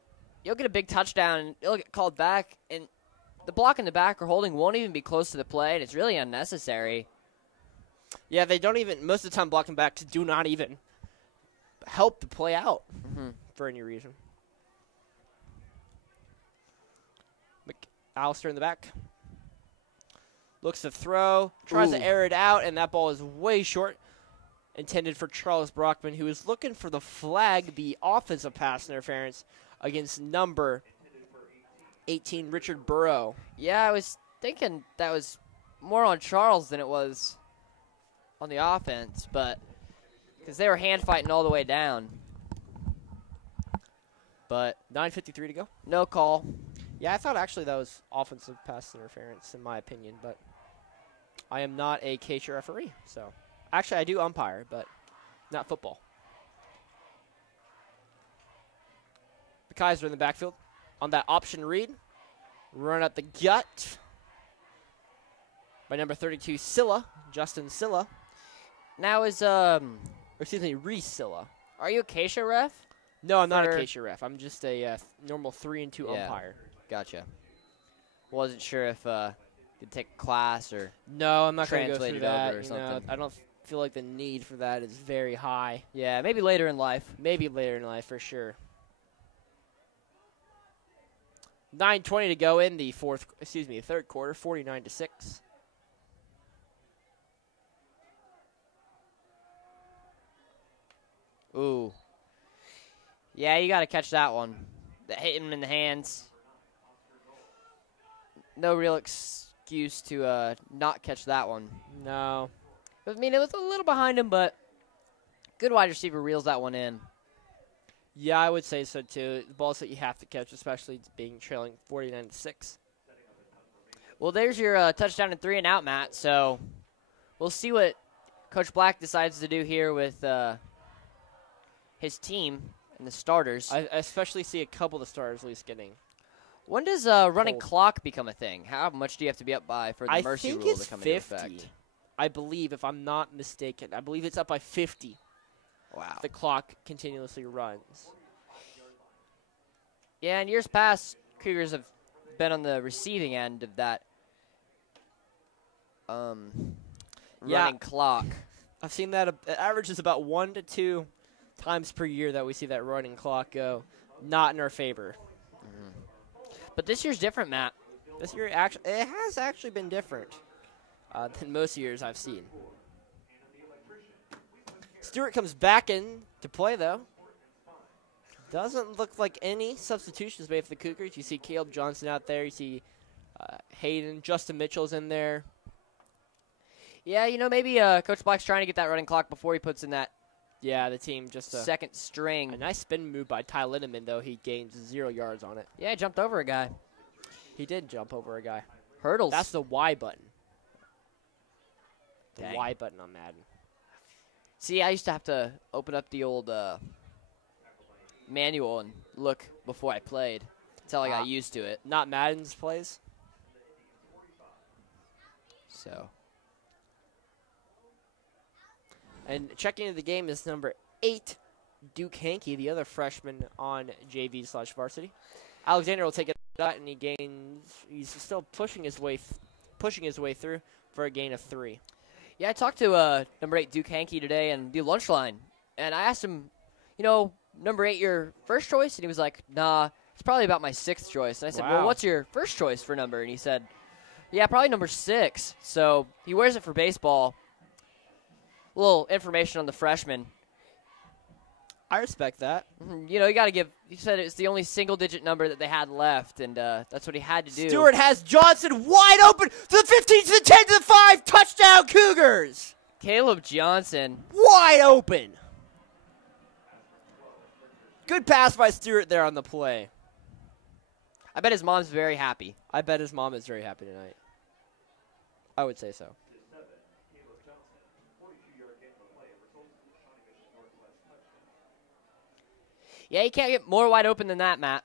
you'll get a big touchdown and it'll get called back, and the block in the back or holding won't even be close to the play, and it's really unnecessary. Yeah, they don't even, most of the time blocking backs do not even help the play out for any reason. McAllister in the back. Looks to throw, tries to air it out, and that ball is way short. Intended for Charles Brockman, who is looking for the flag, the offensive pass interference against number 18, Richard Burrow. Yeah, I was thinking that was more on Charles than it was on the offense, but because they were hand fighting all the way down. But 9:53 to go. No call. Yeah, I thought actually that was offensive pass interference in my opinion, but I am not a KUGR referee, so actually I do umpire, but not football. The Kaiser in the backfield on that option read. Run at the gut by number 32, Silla, Justin Silla. Now is Reese Silla. are you a KUGR ref? No, I'm not a KUGR ref. I'm just a normal 3-2 Yeah. umpire. Gotcha. Wasn't sure if you'd take a class or No, I'm not going to go translate through it that. over or something. I don't feel like the need for that is very high. maybe later in life. Maybe later in life for sure. 9:20 to go in the third quarter, 49-6. Ooh. Yeah, you got to catch that one. Hit him in the hands. No real excuse to not catch that one. No. I mean, it was a little behind him, but good wide receiver reels that one in. Yeah, I would say so too. The balls that you have to catch, especially being trailing 49-6. Well, there's your touchdown and 3 and out, Matt. So we'll see what Coach Black decides to do here with his team and the starters. I especially see a couple of the starters at least getting. When does running Hold. clock become a thing? How much do you have to be up by for the mercy rule to come into effect? I believe, if I'm not mistaken. I believe it's up by 50. Wow. The clock continuously runs. Yeah, in years past, Cougars have been on the receiving end of that running clock. I've seen that. It averages about 1 to 2 times per year that we see that running clock go not in our favor. But this year's different, Matt. This year, it has actually been different than most years I've seen. Stewart comes back in to play, though. Doesn't look like any substitutions made for the Cougars. You see Caleb Johnson out there. You see Hayden. Justin Mitchell's in there. Yeah, maybe Coach Black's trying to get that running clock before he puts in that the team just second string. A nice spin move by Ty Lindemann, though. He gains 0 yards on it. Yeah, he jumped over a guy. He did jump over a guy. Hurdles. That's the Y button. The Dang. Y button on Madden. See, I used to have to open up the old manual and look before I played. That's how I got used to it. Not Madden's plays. So. And checking into the game is number 8, Duke Hankey, the other freshman on JV/varsity. Alexander will take it out, and he's still pushing his way through for a gain of 3. Yeah, I talked to number 8 Duke Hankey today in the lunch line, and I asked him, number 8 your first choice? And he was like, nah, it's probably about my 6th choice. And I said, Wow. well, what's your first choice for number? And he said, yeah, probably number 6. So he wears it for baseball. A little information on the freshman. I respect that. You got to give. He said it's the only single-digit number that they had left, and that's what he had to do. Stewart has Johnson wide open to the 15, to the 10, to the 5. Touchdown, Cougars. Caleb Johnson. Wide open. Good pass by Stewart there on the play. I bet his mom's very happy. I bet his mom is very happy tonight. I would say so. Yeah, you can't get more wide open than that, Matt.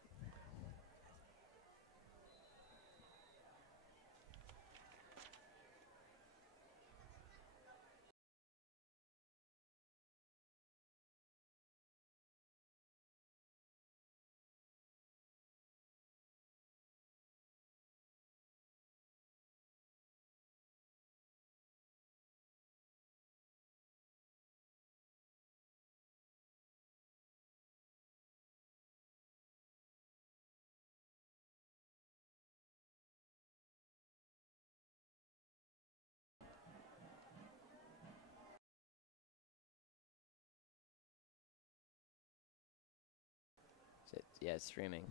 Yeah, it's streaming.